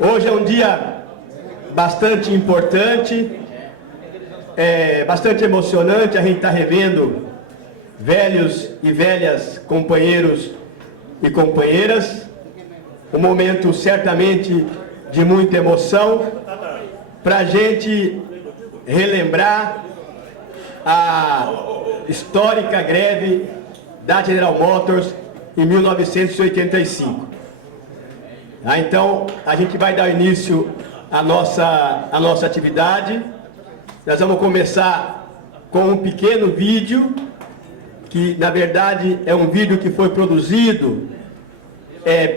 Hoje é um dia bastante importante, bastante emocionante. A gente está revendo velhos e velhas companheiros e companheiras. Um momento certamente de muita emoção para a gente relembrar a histórica greve da General Motors em 1985. Então, a gente vai dar início à nossa atividade. Nós vamos começar com um pequeno vídeo, que na verdade é um vídeo que foi produzido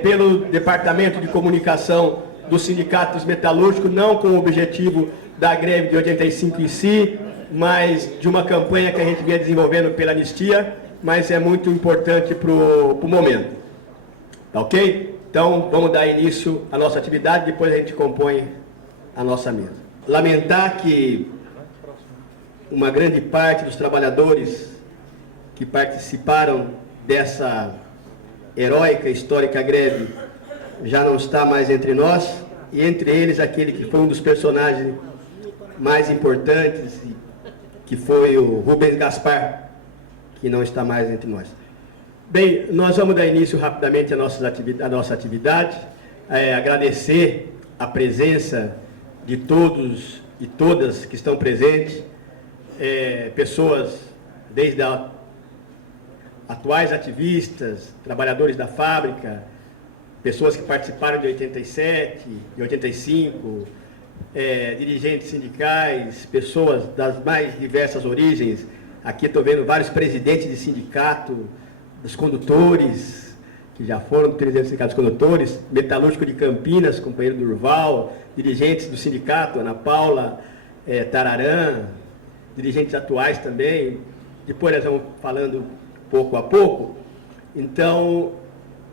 pelo Departamento de Comunicação do Sindicato dos Metalúrgicos, não com o objetivo da greve de 85 em si, mas de uma campanha que a gente vinha desenvolvendo pela Anistia, mas é muito importante para o momento. Tá ok? Então, vamos dar início à nossa atividade, depois a gente compõe a nossa mesa. Lamentar que uma grande parte dos trabalhadores que participaram dessa heróica, histórica greve já não está mais entre nós, e entre eles aquele que foi um dos personagens mais importantes, que foi o Rubens Gaspar, que não está mais entre nós. Bem, nós vamos dar início rapidamente à nossa atividade, agradecer a presença de todos e todas que estão presentes, pessoas desde atuais ativistas, trabalhadores da fábrica, pessoas que participaram de 87, de 85, dirigentes sindicais, pessoas das mais diversas origens. Aqui estou vendo vários presidentes de sindicato, dos condutores, que já foram presidentes do sindicato dos condutores, metalúrgico de Campinas, companheiro Durval, dirigentes do sindicato, Ana Paula, Tararã, dirigentes atuais também. Depois nós vamos falando pouco a pouco. Então,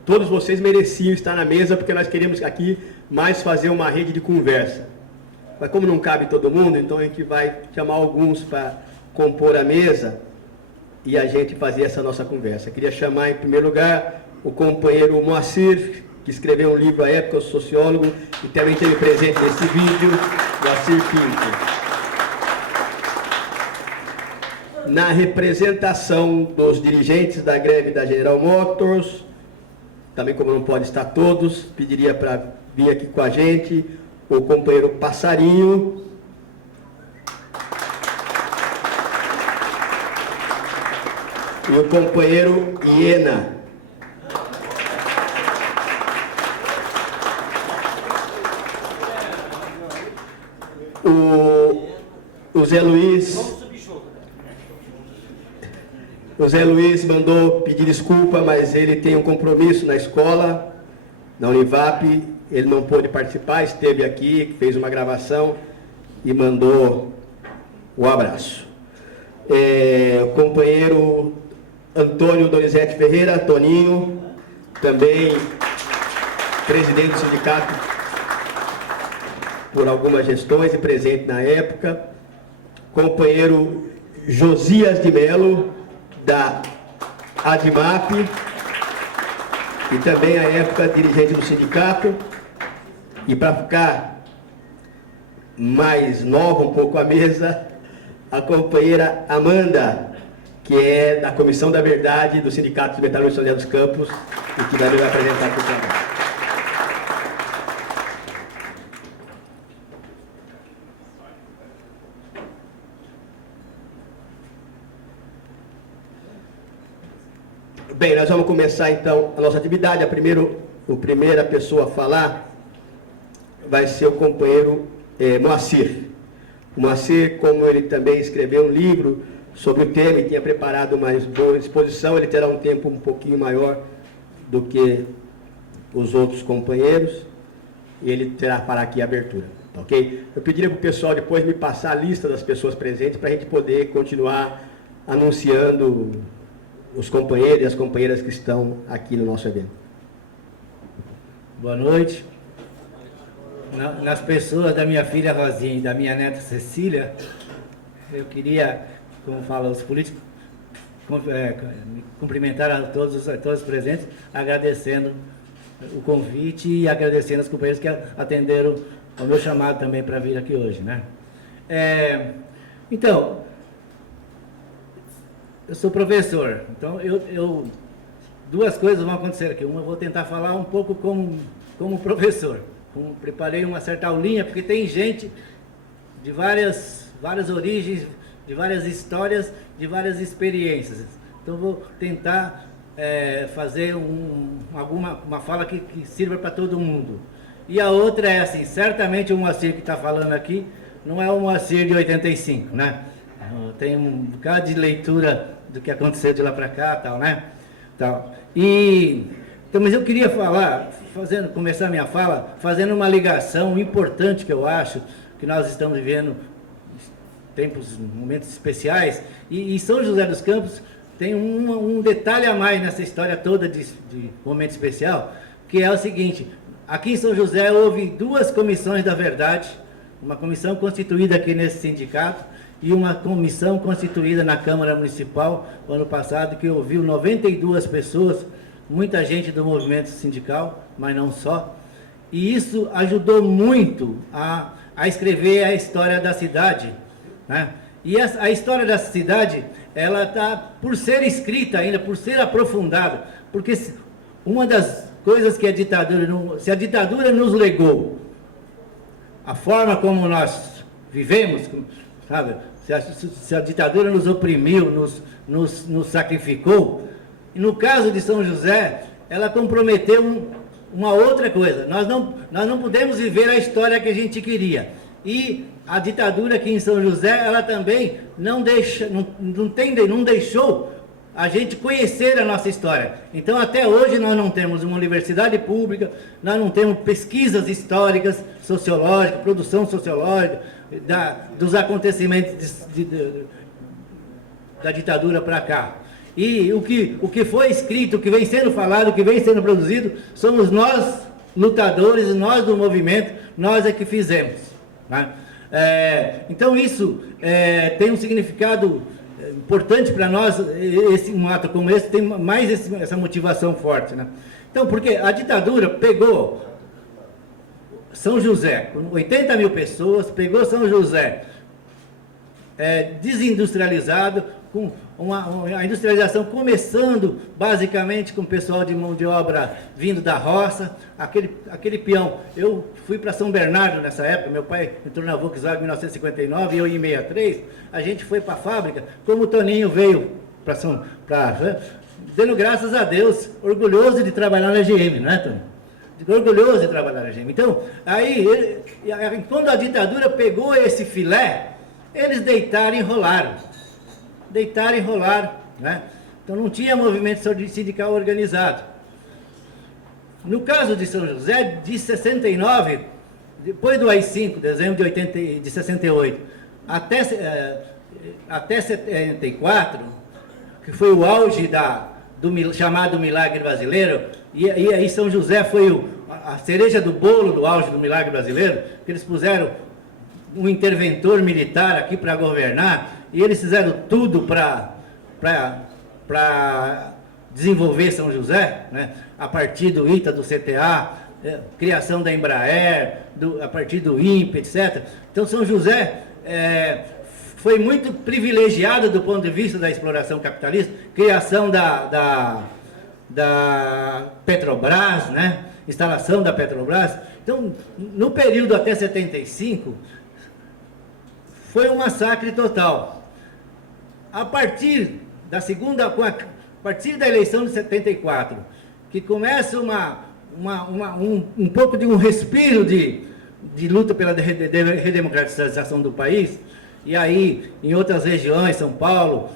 todos vocês mereciam estar na mesa, porque nós queremos aqui mais fazer uma rede de conversa. Mas como não cabe todo mundo, então a gente vai chamar alguns para compor a mesa e a gente fazer essa nossa conversa. Queria chamar, em primeiro lugar, o companheiro Moacir, que escreveu um livro à época, o sociólogo, e também esteve presente nesse vídeo, Moacir Pinto. Na representação dos dirigentes da greve da General Motors, também como não pode estar todos, pediria para vir aqui com a gente o companheiro Passarinho, e o companheiro Iena. O Zé Luiz mandou pedir desculpa, mas ele tem um compromisso na escola, na Univap, ele não pôde participar, esteve aqui, fez uma gravação e mandou o abraço. O companheiro Antônio Donizete Ferreira, Toninho, também presidente do sindicato por algumas gestões e presente na época. Companheiro Josias de Melo, da ADMAP, e também à época dirigente do sindicato. E para ficar mais nova um pouco a mesa, a companheira Amanda, que é da Comissão da Verdade do Sindicato de Metalúrgicos de São José dos Campos, e que vai apresentar aqui o trabalho. Bem, nós vamos começar então a nossa atividade. A primeira pessoa a falar vai ser o companheiro Moacir. O Moacir, como ele também escreveu um livro sobre o tema e tinha preparado uma boa exposição, ele terá um tempo um pouquinho maior do que os outros companheiros, e ele terá para aqui a abertura, tá ok? Eu pediria para o pessoal depois me passar a lista das pessoas presentes para a gente poder continuar anunciando os companheiros e as companheiras que estão aqui no nosso evento. Boa noite. Nas pessoas da minha filha Rosinha e da minha neta Cecília, eu queria, como falam os políticos, cumprimentar a todos os presentes, agradecendo o convite e agradecendo aos companheiros que atenderam ao meu chamado também para vir aqui hoje, né? Então, eu sou professor, então duas coisas vão acontecer aqui. Uma, eu vou tentar falar um pouco como professor. Preparei uma certa aulinha, porque tem gente de várias origens, de várias histórias, de várias experiências. Então, vou tentar fazer uma fala que sirva para todo mundo. E a outra é assim, certamente o Moacir que está falando aqui não é o Moacir de 85, né? Tem um bocado de leitura do que aconteceu de lá para cá, tal, né? Então, mas eu queria começar minha fala fazendo uma ligação importante que eu acho que nós estamos vivendo momentos especiais, e São José dos Campos tem um detalhe a mais nessa história toda de momento especial, que é o seguinte: aqui em São José houve duas comissões da verdade, uma comissão constituída aqui nesse sindicato e uma comissão constituída na Câmara Municipal no ano passado, que ouviu 92 pessoas, muita gente do movimento sindical, mas não só, e isso ajudou muito a escrever a história da cidade, né? E a história da cidade, ela está por ser escrita ainda, por ser aprofundada, porque uma das coisas que se a ditadura nos legou a forma como nós vivemos, sabe? Se a ditadura nos oprimiu, nos sacrificou, e no caso de São José, ela comprometeu uma outra coisa. Nós não podemos viver a história que a gente queria. E a ditadura aqui em São José, ela também não deixou a gente conhecer a nossa história. Então, até hoje, nós não temos uma universidade pública, nós não temos pesquisas históricas, sociológicas, produção sociológica, dos acontecimentos da ditadura para cá. E o que foi escrito, o que vem sendo falado, o que vem sendo produzido, somos nós, lutadores, nós do movimento, nós é que fizemos, né? Então isso tem um significado importante para nós. Um ato como esse tem mais essa motivação forte, né? Então, porque a ditadura pegou São José, com 80 mil pessoas, pegou São José desindustrializado, com a industrialização começando basicamente com o pessoal de mão de obra vindo da roça, aquele peão. Eu fui para São Bernardo nessa época, meu pai entrou na Volkswagen em 1959 e eu em 63, a gente foi para a fábrica, como o Toninho veio dando graças a Deus, orgulhoso de trabalhar na GM, não é, Toninho? Orgulhoso de trabalhar na GM. Então, quando a ditadura pegou esse filé, eles deitaram e rolaram. Né? Então não tinha movimento sindical organizado. No caso de São José, de 69, depois do AI-5, dezembro de 68, até 74, que foi o auge do chamado milagre brasileiro, e aí São José foi a cereja do bolo do auge do milagre brasileiro, que eles puseram um interventor militar aqui para governar, e eles fizeram tudo para desenvolver São José, né? A partir do ITA, do CTA, criação da Embraer, a partir do INPE, etc. Então, São José foi muito privilegiado do ponto de vista da exploração capitalista, criação da Petrobras, né? Instalação da Petrobras. Então, no período até 75, foi um massacre total. A partir da eleição de 74, que começa um pouco de um respiro de luta pela redemocratização do país, e aí em outras regiões, São Paulo,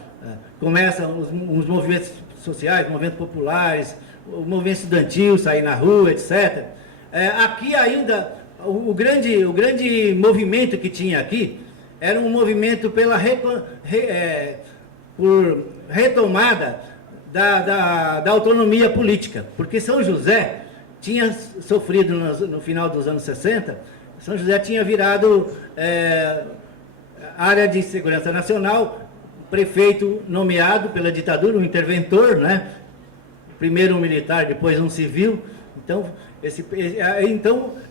começam os movimentos sociais, movimentos populares, o movimento estudantil, sair na rua, etc. Aqui ainda, o grande movimento que tinha aqui era um movimento por retomada da autonomia política, porque São José tinha sofrido no final dos anos 60, São José tinha virado área de segurança nacional, prefeito nomeado pela ditadura, um interventor, né? Primeiro um militar, depois um civil, Então,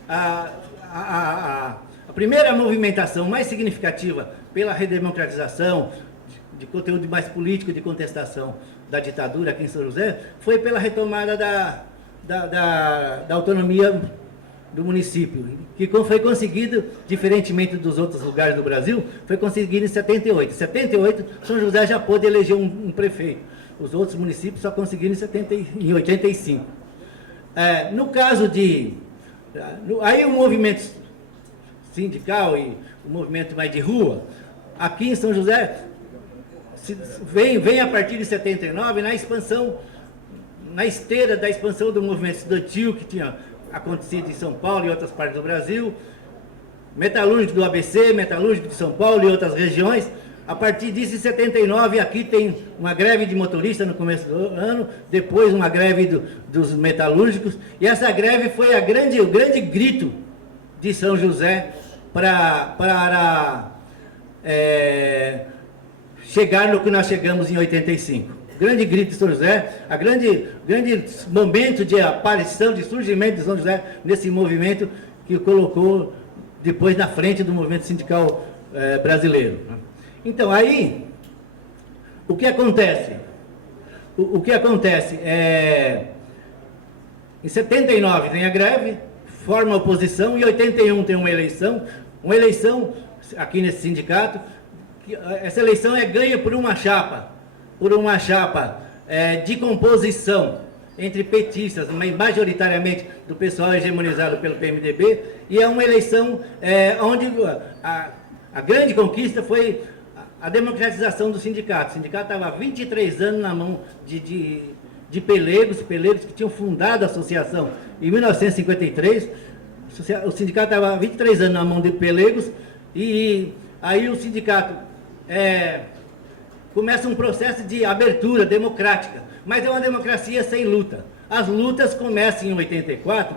a primeira movimentação mais significativa pela redemocratização, de conteúdo mais político de contestação da ditadura aqui em São José, foi pela retomada da autonomia do município, que foi conseguido, diferentemente dos outros lugares do Brasil, foi conseguido em 78. Em 78, São José já pôde eleger um prefeito. Os outros municípios só conseguiram em 85. No caso de... Aí o movimento sindical e o movimento mais de rua, aqui em São José, vem a partir de 79, na expansão, na esteira da expansão do movimento estudantil que tinha acontecido em São Paulo e outras partes do Brasil, metalúrgico do ABC, metalúrgico de São Paulo e outras regiões. A partir disso, em 79, aqui tem uma greve de motorista no começo do ano, depois uma greve dos metalúrgicos, e essa greve foi o grande grito de São José para chegar no que nós chegamos em 85. Grande grito de São José, grande momento de aparição, de surgimento de São José nesse movimento que o colocou depois na frente do movimento sindical brasileiro. Então, aí, o que acontece? O que acontece em 79 tem a greve, forma a oposição, em 81 tem uma eleição aqui nesse sindicato, essa eleição é ganha por uma chapa de composição entre petistas, majoritariamente do pessoal hegemonizado pelo PMDB, e é uma eleição onde a grande conquista foi a democratização do sindicato. O sindicato estava há 23 anos na mão de pelegos que tinham fundado a associação em 1953. O sindicato estava há 23 anos na mão de pelegos, e aí o sindicato começa um processo de abertura democrática, mas é uma democracia sem luta. As lutas começam em 84,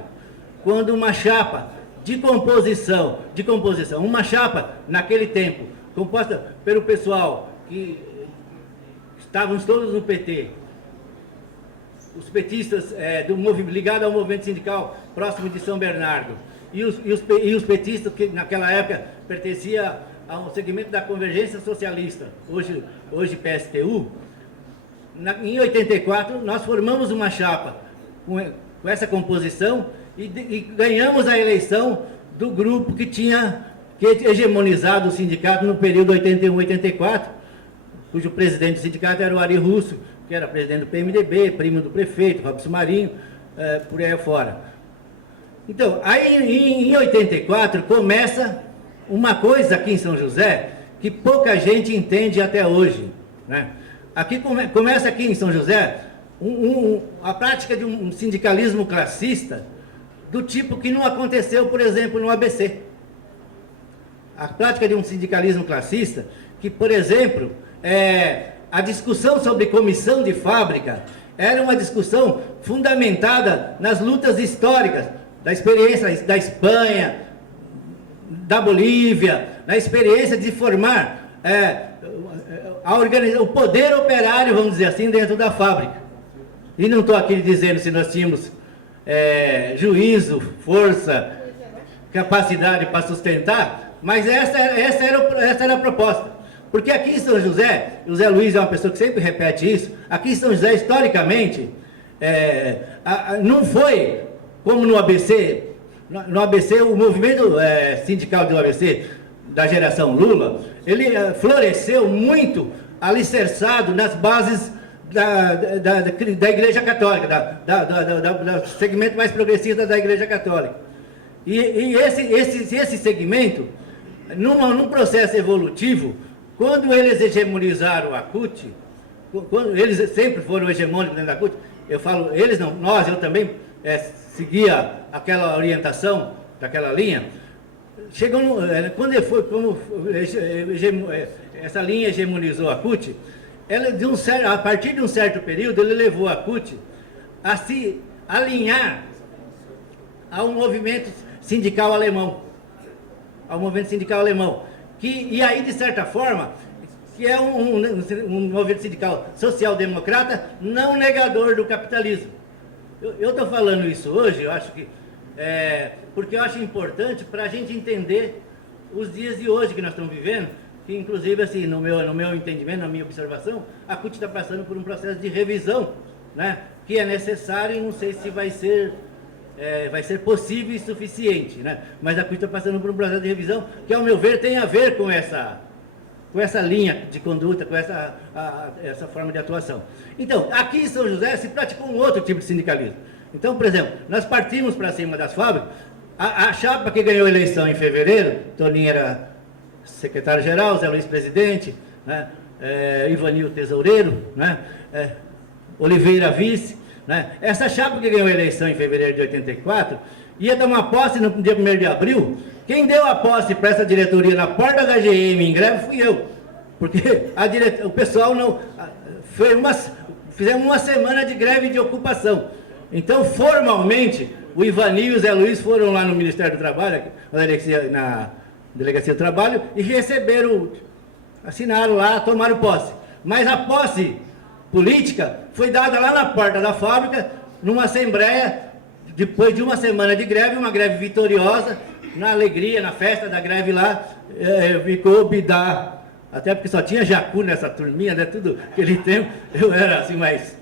quando uma chapa de composição, uma chapa naquele tempo, composta pelo pessoal que estávamos todos no PT, os petistas ligados ao movimento sindical próximo de São Bernardo, e os petistas que naquela época pertenciam ao segmento da Convergência Socialista, hoje PSTU. Em 84, nós formamos uma chapa com essa composição e ganhamos a eleição do grupo que tinha hegemonizado o sindicato no período 81-84, cujo presidente do sindicato era o Ari Russo, que era presidente do PMDB, primo do prefeito, Robson Marinho, por aí afora. Então, aí em 84 começa uma coisa aqui em São José que pouca gente entende até hoje, né? Começa aqui em São José a prática de um sindicalismo classista do tipo que não aconteceu, por exemplo, no ABC. A prática de um sindicalismo classista que, por exemplo, a discussão sobre comissão de fábrica era uma discussão fundamentada nas lutas históricas, da experiência da Espanha, da Bolívia, na experiência de formar o poder operário, vamos dizer assim, dentro da fábrica. E não estou aqui dizendo se nós tínhamos juízo, força, capacidade para sustentar, mas essa era a proposta. Porque aqui em São José, o Zé Luiz é uma pessoa que sempre repete isso, aqui em São José, historicamente, não foi como no ABC. No ABC, o movimento sindical do ABC, da geração Lula, ele floresceu muito alicerçado nas bases da Igreja Católica, do segmento mais progressista da Igreja Católica. E esse segmento, num processo evolutivo, quando eles hegemonizaram a CUT, quando eles sempre foram hegemônicos dentro da CUT, eu falo eles não, nós, eu também seguia aquela orientação daquela linha. Chegou quando essa linha hegemonizou a CUT, a partir de um certo período, ele levou a CUT a se alinhar ao movimento sindical alemão, e aí, de certa forma, que é um movimento sindical social-democrata não negador do capitalismo. Eu estou falando isso hoje, eu acho que, porque eu acho importante para a gente entender os dias de hoje que nós estamos vivendo, que inclusive, assim, no meu entendimento, na minha observação, a CUT está passando por um processo de revisão, né, que é necessário e não sei se vai ser possível e suficiente, né, mas a CUT está passando por um processo de revisão que, ao meu ver, tem a ver com essa linha de conduta, com essa forma de atuação. Então, aqui em São José se praticou um outro tipo de sindicalismo. Então, por exemplo, nós partimos para cima das fábricas, a chapa que ganhou a eleição em fevereiro, Toninho era secretário-geral, Zé Luiz presidente, né, Ivanil tesoureiro, né, Oliveira vice, né, essa chapa que ganhou a eleição em fevereiro de 84, ia tomar posse no dia 1º de abril. Quem deu a posse para essa diretoria na porta da GM em greve fui eu, porque o pessoal não... Fizemos uma semana de greve de ocupação. Então, formalmente, o Ivanil e o Zé Luiz foram lá no Ministério do Trabalho, na Delegacia do Trabalho, e assinaram lá, tomaram posse. Mas a posse política foi dada lá na porta da fábrica, numa assembleia, depois de uma semana de greve, uma greve vitoriosa, na alegria, na festa da greve lá, ficou Bidá, até porque só tinha Jacu nessa turminha, né, tudo aquele tempo, eu era assim mais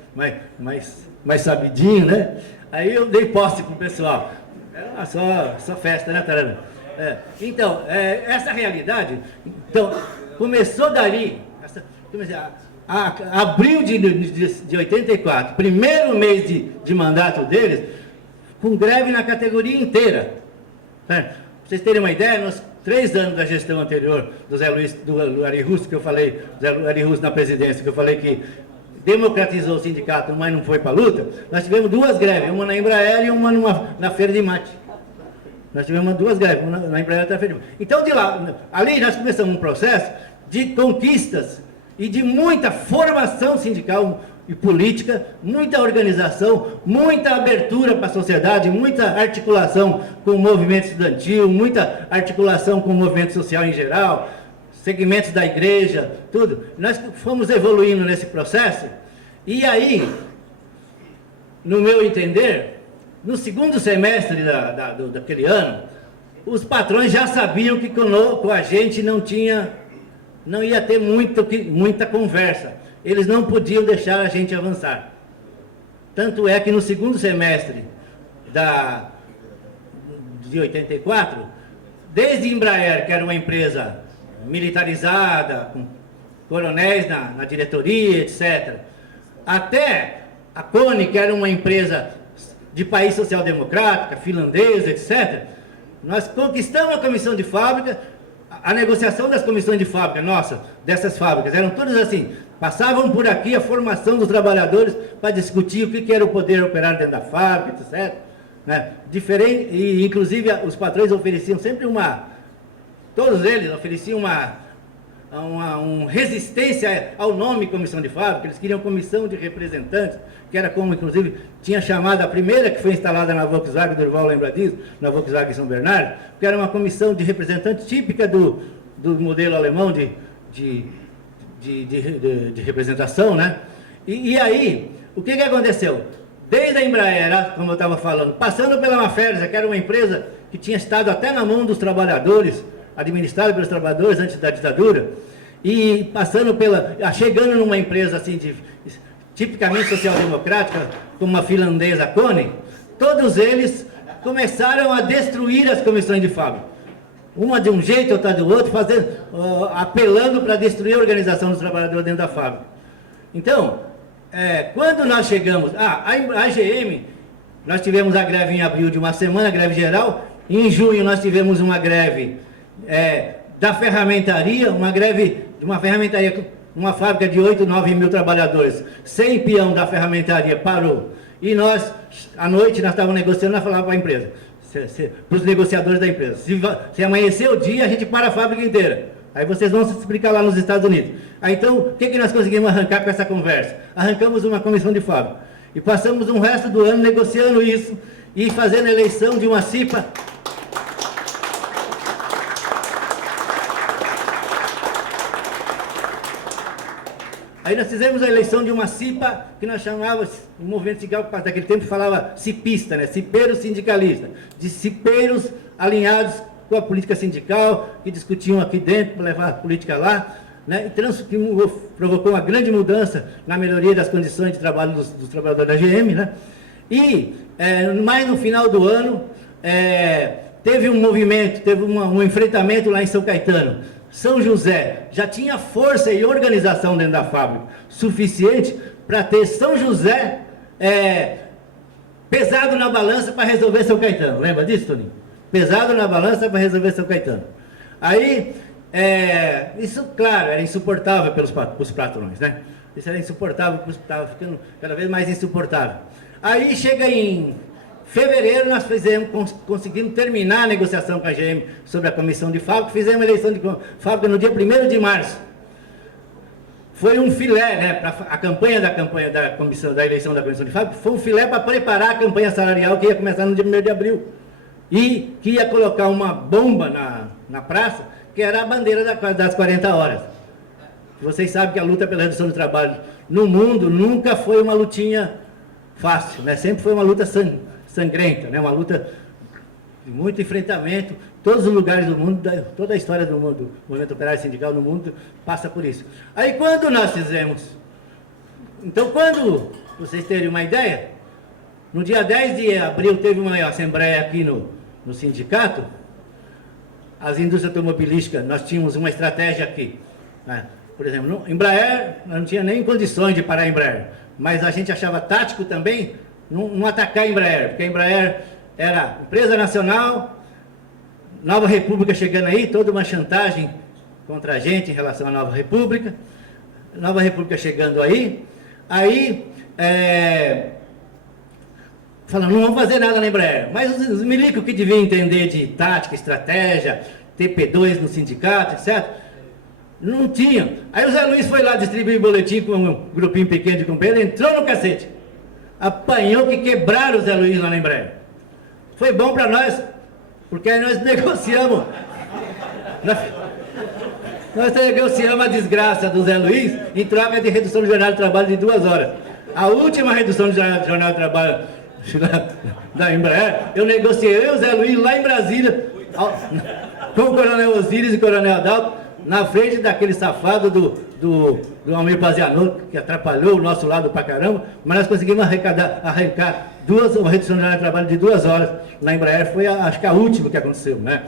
sabidinho, né, aí eu dei posse pro pessoal, era só festa, né, Tarana? Então, essa realidade, então, começou dali, abril de 84, primeiro mês de mandato deles, com greve na categoria inteira. Pra vocês terem uma ideia, nos 3 anos da gestão anterior do Zé Luiz, do Ari Russo, que eu falei, Zé Ari Russo na presidência, que eu falei que democratizou o sindicato, mas não foi para a luta, nós tivemos 2 greves, uma na Embraer e uma na Feira de Mate. Nós tivemos 2 greves, uma na Embraer e outra na Feira de Mate. Então, de lá, ali nós começamos um processo de conquistas e de muita formação sindical e política, muita organização, muita abertura para a sociedade, muita articulação com o movimento estudantil, muita articulação com o movimento social em geral, segmentos da igreja, tudo. Nós fomos evoluindo nesse processo, e aí, no meu entender, no segundo semestre daquele ano, os patrões já sabiam que com a gente não ia ter muita conversa. Eles não podiam deixar a gente avançar. Tanto é que no segundo semestre de 84, desde Embraer, que era uma empresa militarizada, com coronéis na diretoria, etc., até a Cone, que era uma empresa de país social-democrática, finlandesa, etc., nós conquistamos a comissão de fábrica. A negociação das comissões de fábrica, dessas fábricas, eram todas assim, passavam por aqui a formação dos trabalhadores para discutir o que era o poder operário dentro da fábrica, etc. Né? Diferente, e inclusive os patrões ofereciam sempre todos eles ofereciam uma resistência ao nome comissão de fábrica. Eles queriam comissão de representantes, que era como, inclusive, tinha chamado a primeira que foi instalada na Volkswagen, do Durval lembra disso, na Volkswagen São Bernardo, que era uma comissão de representantes típica do modelo alemão de representação, né? E aí, o que aconteceu? Desde a Embraer, como eu estava falando, passando pela Maférsia, que era uma empresa que tinha estado até na mão dos trabalhadores, administrada pelos trabalhadores antes da ditadura, e chegando numa empresa assim tipicamente social-democrática, como a finlandesa Kone, todos eles começaram a destruir as comissões de fábrica. Uma de um jeito, outra do outro, apelando para destruir a organização dos trabalhadores dentro da fábrica. Então, quando nós chegamos... a GM, nós tivemos a greve em abril de uma semana, a greve geral. Em junho nós tivemos uma greve da ferramentaria, uma greve de uma ferramentaria, uma fábrica de 8, 9 mil trabalhadores, sem peão da ferramentaria, parou. E nós, à noite, nós estávamos negociando, nós falávamos para a empresa, para os negociadores da empresa, se amanhecer o dia, a gente para a fábrica inteira. Aí vocês vão se explicar lá nos Estados Unidos. Aí então, o que nós conseguimos arrancar com essa conversa? Arrancamos uma comissão de fábrica. E passamos o resto do ano negociando isso e fazendo a eleição de uma CIPA. Aí nós fizemos a eleição de uma CIPA, que nós chamávamos, o movimento sindical, que daquele tempo falava cipista, né? Cipeiros sindicalistas, de cipeiros alinhados com a política sindical, que discutiam aqui dentro para levar a política lá, né? Que provocou uma grande mudança na melhoria das condições de trabalho dos trabalhadores da GM, né? E, mais no final do ano, teve um movimento, teve um enfrentamento lá em São Caetano. São José já tinha força e organização dentro da fábrica suficiente para ter São José pesado na balança para resolver São Caetano. Lembra disso, Toninho? Pesado na balança para resolver São Caetano. Aí, isso, claro, era insuportável para os patrões, né? Isso era insuportável, estava ficando cada vez mais insuportável. Aí chega em fevereiro, nós conseguimos terminar a negociação com a GM sobre a comissão de fábrica, fizemos a eleição de fábrica no dia 1º de março. Foi um filé, né, para a campanha da comissão, da eleição da comissão de fábrica, foi um filé para preparar a campanha salarial que ia começar no dia 1º de abril. E que ia colocar uma bomba na praça, que era a bandeira das 40 horas. Vocês sabem que a luta pela redução do trabalho no mundo nunca foi uma lutinha fácil, né? Sempre foi uma luta sangrenta, né? Uma luta de muito enfrentamento. Todos os lugares do mundo, toda a história do movimento operário sindical no mundo passa por isso. Aí quando nós fizemos... Então, quando vocês terem uma ideia, no dia 10 de abril teve uma assembleia aqui no sindicato, as indústrias automobilísticas, nós tínhamos uma estratégia aqui, né? Por exemplo, no Embraer, nós não tinha nem condições de parar a Embraer, mas a gente achava tático também não atacar a Embraer, porque a Embraer era empresa nacional, Nova República chegando aí, toda uma chantagem contra a gente em relação à Nova República chegando aí, falando, não vamos fazer nada na Embraer, mas os milicos que deviam entender de tática, estratégia, TP2 no sindicato, etc., não tinham. Aí o Zé Luiz foi lá distribuir boletim com um grupinho pequeno de companheiros, entrou no cacete. Apanhou que quebraram o Zé Luiz lá na Embraer. Foi bom para nós, porque aí nós negociamos. Nós negociamos a desgraça do Zé Luiz em troca de redução do jornal de trabalho de 2 horas. A última redução do jornal de trabalho da Embraer, eu negociei o Zé Luiz lá em Brasília, com o Coronel Osíris e o Coronel Adalto, na frente daquele safado do Almir Pazianotto, que atrapalhou o nosso lado pra caramba, mas nós conseguimos arrancar uma redução de trabalho de 2 horas na Embraer, foi acho que a última que aconteceu, né?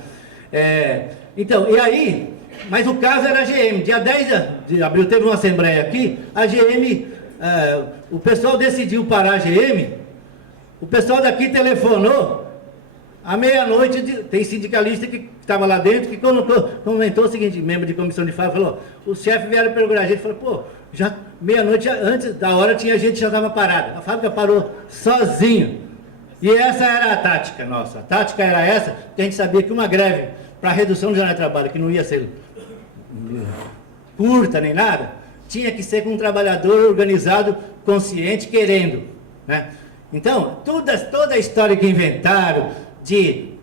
Então, e aí, mas o caso era a GM, dia 10 de abril teve uma assembleia aqui, a GM, o pessoal decidiu parar a GM, o pessoal daqui telefonou, à meia-noite, tem sindicalista que estava lá dentro, que comentou o seguinte, membro de comissão de fábrica, falou, os chefes vieram procurar a gente, falou, pô, já meia-noite, antes da hora, tinha gente que já estava parada, a fábrica parou sozinha, e essa era a tática nossa, a tática era essa, que a gente sabia que uma greve para redução do jornal de trabalho, que não ia ser curta nem nada, tinha que ser com um trabalhador organizado, consciente, querendo, né? Então, toda a história que inventaram, que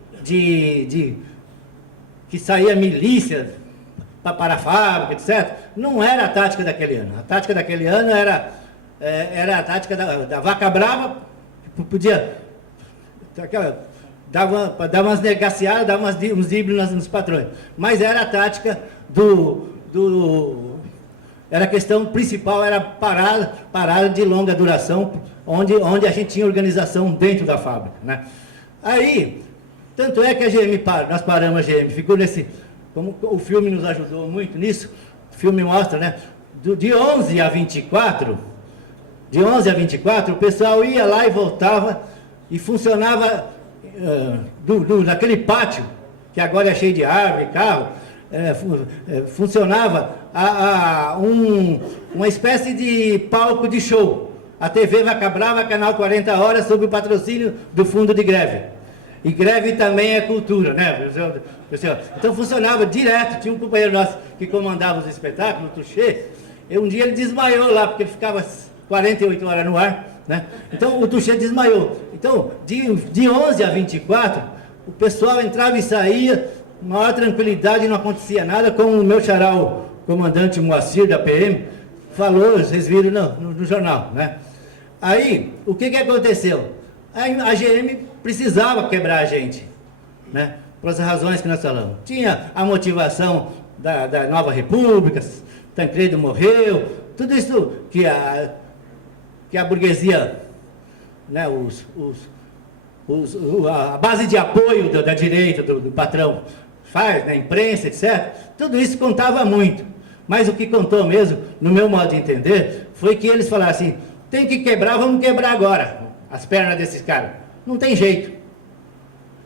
saía milícia para a fábrica, etc., não era a tática daquele ano. A tática daquele ano era a tática da vaca brava, que podia dar umas negaciadas, dar uns híbridos nos patrões. Mas era a tática era a questão principal, era parada de longa duração, onde a gente tinha organização dentro da fábrica, né? Aí, tanto é que a GM nós paramos a GM, ficou nesse, como o filme nos ajudou muito nisso, o filme mostra, né, de 11 a 24, o pessoal ia lá e voltava, e funcionava, naquele pátio, que agora é cheio de árvore, carro, funcionava uma espécie de palco de show. A TV Vaca Brava, canal 40 horas, sob o patrocínio do fundo de greve. E greve também é cultura, né, pessoal? Então funcionava direto, tinha um companheiro nosso que comandava os espetáculos, o Tuxê, e um dia ele desmaiou lá, porque ele ficava 48 horas no ar, né? Então o Tuxê desmaiou. Então, de 11 a 24, o pessoal entrava e saía, maior tranquilidade, não acontecia nada, como o meu xará, o comandante Moacir da PM, falou, vocês viram no jornal, né? Aí, o que aconteceu? A GM precisava quebrar a gente, né? Por as razões que nós falamos. Tinha a motivação da Nova República, Tancredo morreu, tudo isso que a burguesia, né, a base de apoio da direita, do patrão faz, na imprensa, etc., tudo isso contava muito. Mas o que contou mesmo, no meu modo de entender, foi que eles falaram assim, tem que quebrar, vamos quebrar agora as pernas desses caras. Não tem jeito.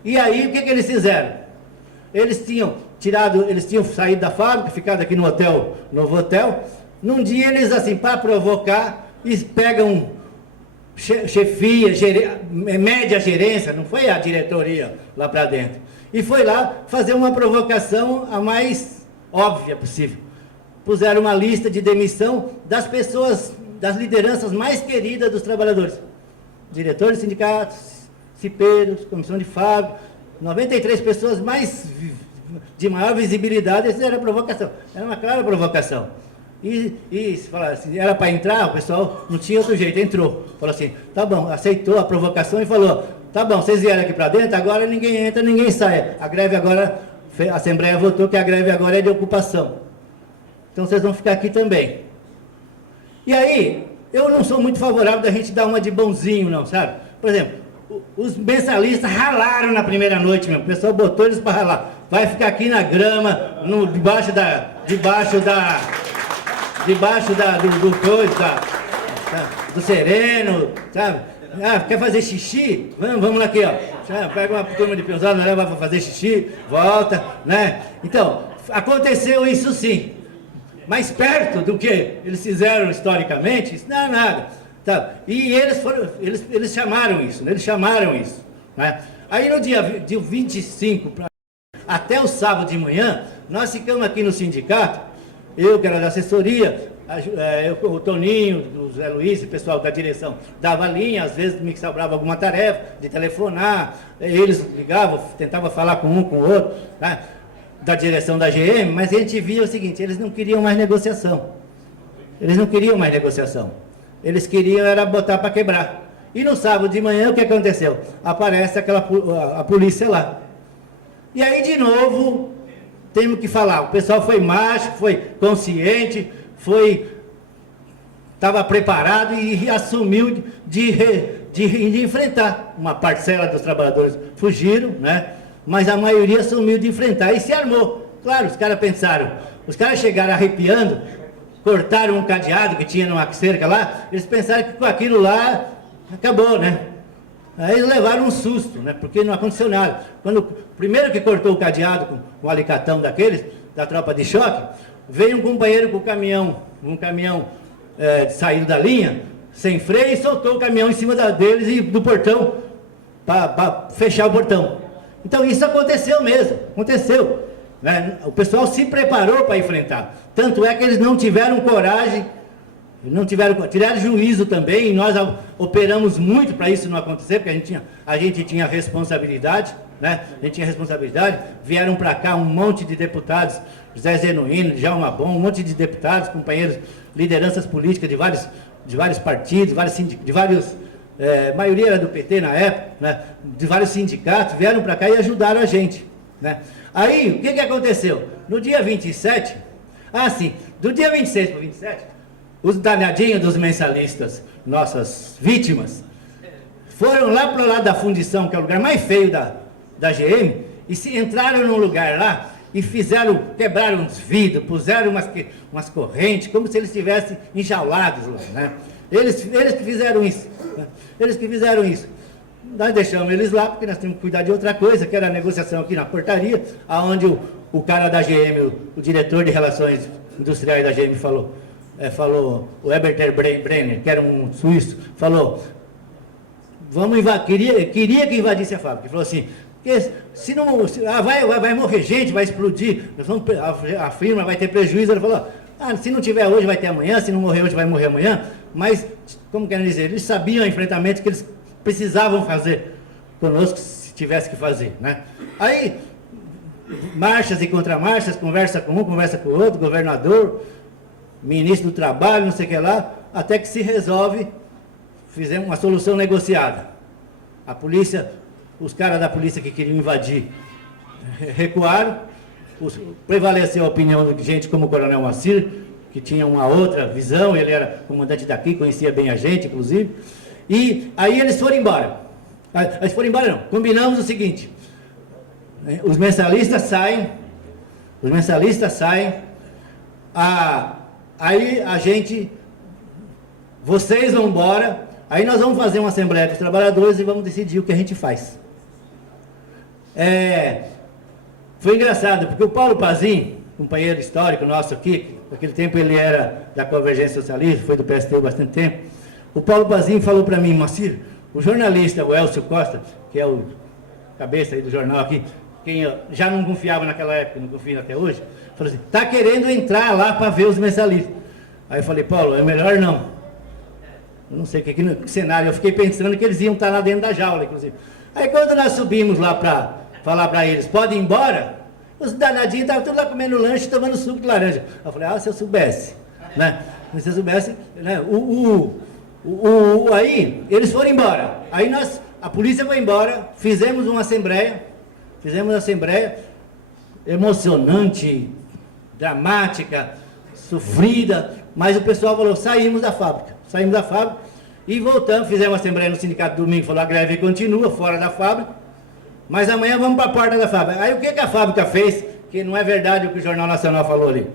E aí, o que eles fizeram? Eles tinham saído da fábrica, ficado aqui no hotel, novo hotel. Num dia eles, assim, para provocar, pegam chefia, média gerência, não foi a diretoria lá para dentro. E foi lá fazer uma provocação a mais óbvia possível. Puseram uma lista de demissão das pessoas, das lideranças mais queridas dos trabalhadores. Diretores de sindicatos, cipeiros, comissão de fábrica, 93 pessoas de maior visibilidade, essa era a provocação. Era uma clara provocação. E se falar assim, era para entrar, o pessoal não tinha outro jeito, entrou. Falou assim, tá bom, aceitou a provocação e falou, tá bom, vocês vieram aqui para dentro, agora ninguém entra, ninguém sai. A greve agora, a Assembleia votou que a greve agora é de ocupação. Então vocês vão ficar aqui também. E aí, eu não sou muito favorável da gente dar uma de bonzinho, não, sabe? Por exemplo, os mensalistas ralaram na primeira noite mesmo, o pessoal botou eles para ralar. Vai ficar aqui na grama, debaixo do sereno, sabe? Ah, quer fazer xixi? Vamos lá aqui, ó. Pega uma turma de pessoal, leva para fazer xixi, volta, né? Então, aconteceu isso sim. Mais perto do que eles fizeram historicamente, isso não é nada. Tá? E eles chamaram isso, né? Eles chamaram isso. Né? Aí no dia 25, até o sábado de manhã, nós ficamos aqui no sindicato, eu que era da assessoria, o Toninho, o Zé Luiz, o pessoal da direção dava linha, às vezes me sobrava alguma tarefa de telefonar, eles ligavam, tentavam falar com um, com o outro, tá? Da direção da GM, mas a gente via o seguinte, eles não queriam mais negociação. Eles não queriam mais negociação. Eles queriam era botar para quebrar. E no sábado de manhã, o que aconteceu? Aparece a polícia lá. E aí, de novo, temos que falar, o pessoal foi macho, foi consciente, estava preparado e assumiu de enfrentar. Uma parcela dos trabalhadores fugiram, né? Mas a maioria assumiu de enfrentar e se armou. Claro, os caras pensaram, os caras chegaram arrepiando, cortaram um cadeado que tinha numa cerca lá, eles pensaram que com aquilo lá acabou, né? Aí eles levaram um susto, né? Porque não aconteceu nada. Primeiro que cortou o cadeado com o alicatão daqueles, da tropa de choque, veio um companheiro com um caminhão saído da linha, sem freio, e soltou o caminhão em cima deles e do portão, para fechar o portão. Então isso aconteceu mesmo, aconteceu. Né? O pessoal se preparou para enfrentar. Tanto é que eles não tiveram coragem, tiraram juízo também, e nós operamos muito para isso não acontecer, porque a gente tinha responsabilidade, né? A gente tinha responsabilidade, vieram para cá um monte de deputados, José Zenuíno, Djalma Bom, um monte de deputados, companheiros, lideranças políticas de vários partidos, maioria era do PT na época, né? De vários sindicatos, vieram para cá e ajudaram a gente. Né? Aí, o que aconteceu? No dia 27, do dia 26 para o 27, os danadinhos dos mensalistas, nossas vítimas, foram lá para o lado da fundição, que é o lugar mais feio da GM, e entraram num lugar lá e quebraram uns vidros, puseram umas correntes, como se eles estivessem enjaulados lá, né? Eles que fizeram isso. Né? Eles que fizeram isso. Nós deixamos eles lá, porque nós temos que cuidar de outra coisa, que era a negociação aqui na portaria, onde o cara da GM, o diretor de relações industriais da GM falou, o Herbert Brenner, que era um suíço, falou, queria que invadisse a fábrica. Ele falou assim, se não, vai morrer gente, vai explodir, a firma vai ter prejuízo. Ele falou, se não tiver hoje, vai ter amanhã, se não morrer hoje, vai morrer amanhã. Mas, como querem dizer, eles sabiam o enfrentamento que eles precisavam fazer conosco, se tivesse que fazer, né? Aí, marchas e contramarchas, conversa com um, conversa com o outro, governador, ministro do Trabalho, não sei o que lá, até que se resolve, fizemos uma solução negociada. A polícia, os caras da polícia que queriam invadir, recuaram, prevaleceu a opinião de gente como o Coronel Moacir, que tinha uma outra visão, ele era comandante daqui, conhecia bem a gente, inclusive, e aí eles foram embora. Eles foram embora não, combinamos o seguinte, os mensalistas saem, aí a gente, vocês vão embora, aí nós vamos fazer uma assembleia dos trabalhadores e vamos decidir o que a gente faz. Foi engraçado, porque o Paulo Pazin, companheiro histórico nosso aqui, naquele tempo ele era da Convergência Socialista, foi do PST há bastante tempo, o Paulo Pazin falou para mim, Moacir, o jornalista, o Elcio Costa, que é o cabeça aí do jornal aqui, quem eu já não confiava naquela época, não confio até hoje, falou assim, está querendo entrar lá para ver os mensalistas. Aí eu falei, Paulo, é melhor não. Eu não sei o que cenário, eu fiquei pensando que eles iam estar lá dentro da jaula, inclusive. Aí quando nós subimos lá para falar para eles, podem ir embora, os danadinhos estavam tudo lá comendo lanche, tomando suco de laranja. Eu falei, se eu soubesse, né? Se eu soubesse, né? Aí eles foram embora. Aí a polícia foi embora, fizemos uma assembleia emocionante, dramática, sofrida, mas o pessoal falou, saímos da fábrica e voltamos, fizemos uma assembleia no sindicato domingo, falou, a greve continua fora da fábrica, mas amanhã vamos para a porta da fábrica. Aí o que a fábrica fez, que não é verdade o que o Jornal Nacional falou ali,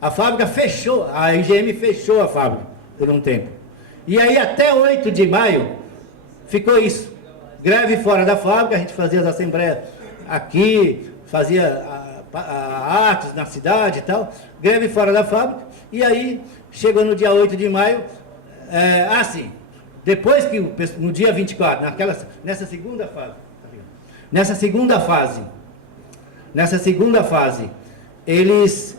a fábrica fechou, a IGM fechou a fábrica por um tempo, e aí até 8 de maio ficou isso, greve fora da fábrica, a gente fazia as assembleias aqui, fazia atos na cidade e tal, greve fora da fábrica, e aí chegou no dia 8 de maio, depois que no dia 24, nessa segunda fase, eles,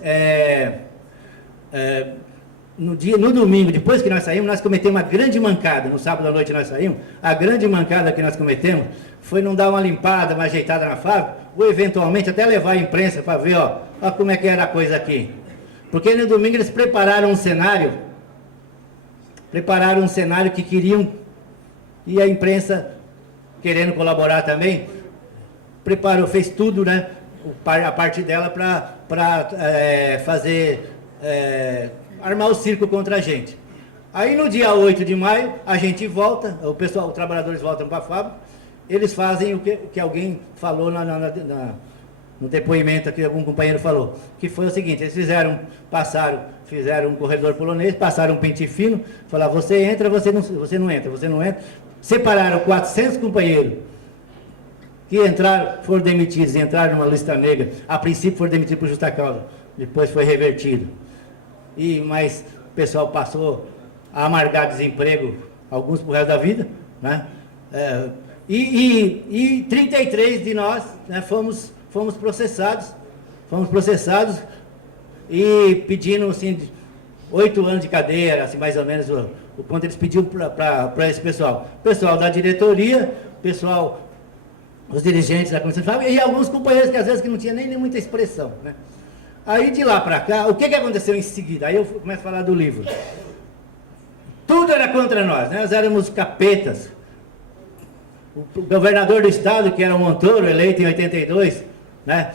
no domingo, depois que nós saímos, nós cometemos uma grande mancada, no sábado à noite nós saímos, a grande mancada que nós cometemos foi não dar uma limpada, uma ajeitada na fábrica, ou eventualmente até levar a imprensa para ver, ó como é que era a coisa aqui. Porque no domingo eles prepararam um cenário que queriam, e a imprensa querendo colaborar também, fez tudo, né, a parte dela para armar o circo contra a gente. Aí no dia 8 de maio, a gente volta, os trabalhadores voltam para a fábrica, eles fazem o que alguém falou no depoimento aqui, algum companheiro falou, que foi o seguinte, eles fizeram um corredor polonês, passaram um pente fino, falaram, você entra, você não entra, separaram 400 companheiros que foram demitidos, entraram numa lista negra, a princípio foram demitidos por justa causa, depois foi revertido, mas o pessoal passou a amargar desemprego, alguns pro resto da vida, né? E 33 de nós, né, fomos processados e pedindo assim 8 anos de cadeia, assim, mais ou menos o quanto eles pediam para esse pessoal. Pessoal da diretoria, os dirigentes da Comissão de Fábrica e alguns companheiros que às vezes que não tinha nem muita expressão, né? Aí de lá para cá, o que aconteceu em seguida? Aí eu começo a falar do livro. Tudo era contra nós, né? Nós éramos capetas. O governador do estado, que era o Montoro, eleito em 82, né?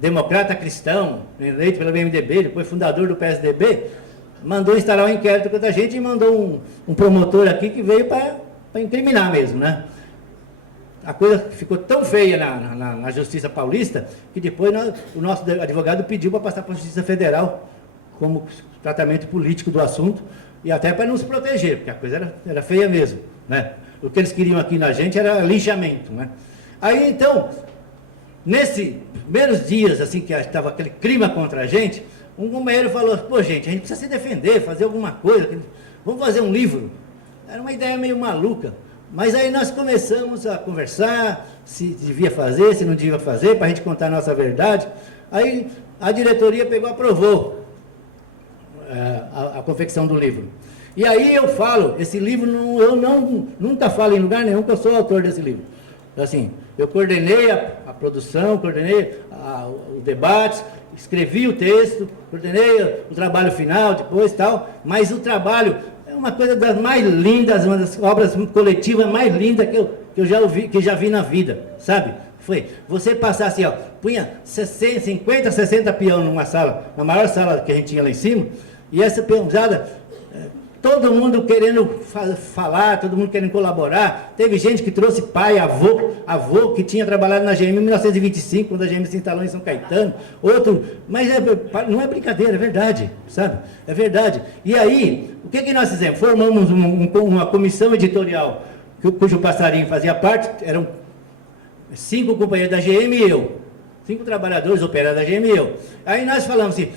Democrata cristão, eleito pelo MDB, depois fundador do PSDB, mandou instalar um inquérito contra a gente e mandou um promotor aqui que veio para incriminar mesmo, né? A coisa ficou tão feia na Justiça Paulista que depois o nosso advogado pediu para passar para a Justiça Federal como tratamento político do assunto e até para nos proteger, porque a coisa era feia mesmo, né? O que eles queriam aqui na gente era linchamento, né? Aí então, nesses primeiros dias assim que estava aquele clima contra a gente, um companheiro falou, pô gente, a gente precisa se defender, fazer alguma coisa, vamos fazer um livro. Era uma ideia meio maluca. Mas aí nós começamos a conversar, se devia fazer, se não devia fazer, para a gente contar a nossa verdade. Aí a diretoria pegou e aprovou a confecção do livro. E aí eu falo, esse livro, eu nunca falo em lugar nenhum que eu sou autor desse livro. Assim, eu coordenei a produção, coordenei debates, escrevi o texto, coordenei o trabalho final, depois tal, mas o trabalho é uma coisa das mais lindas, uma das obras coletivas mais lindas que eu já ouvi, que já vi na vida, sabe? Foi você passar assim, ó, punha 50, 60 peão numa sala, na maior sala que a gente tinha lá em cima, e essa peãozada, todo mundo querendo falar, todo mundo querendo colaborar. Teve gente que trouxe pai, avô que tinha trabalhado na GM em 1925, quando a GM se instalou em São Caetano, outro, mas não é brincadeira, é verdade, sabe? É verdade. E aí, o que nós fizemos? Formamos uma comissão editorial, cujo passarinho fazia parte, eram 5 companheiros da GM e eu, 5 trabalhadores operários da GM e eu. Aí nós falamos assim,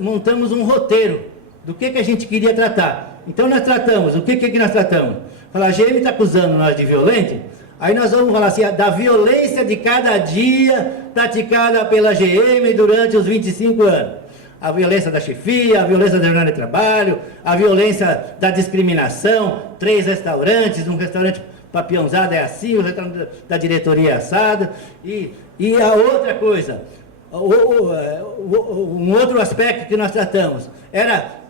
montamos um roteiro do que a gente queria tratar. Então nós tratamos, o que nós tratamos? Falar, a GM está acusando nós de violento, aí nós vamos falar assim, da violência de cada dia praticada pela GM durante os 25 anos. A violência da chefia, a violência da jornada de trabalho, a violência da discriminação, 3 restaurantes, um restaurante papiãozada é assim, o restaurante da diretoria é assado, e a outra coisa, um outro aspecto que nós tratamos, era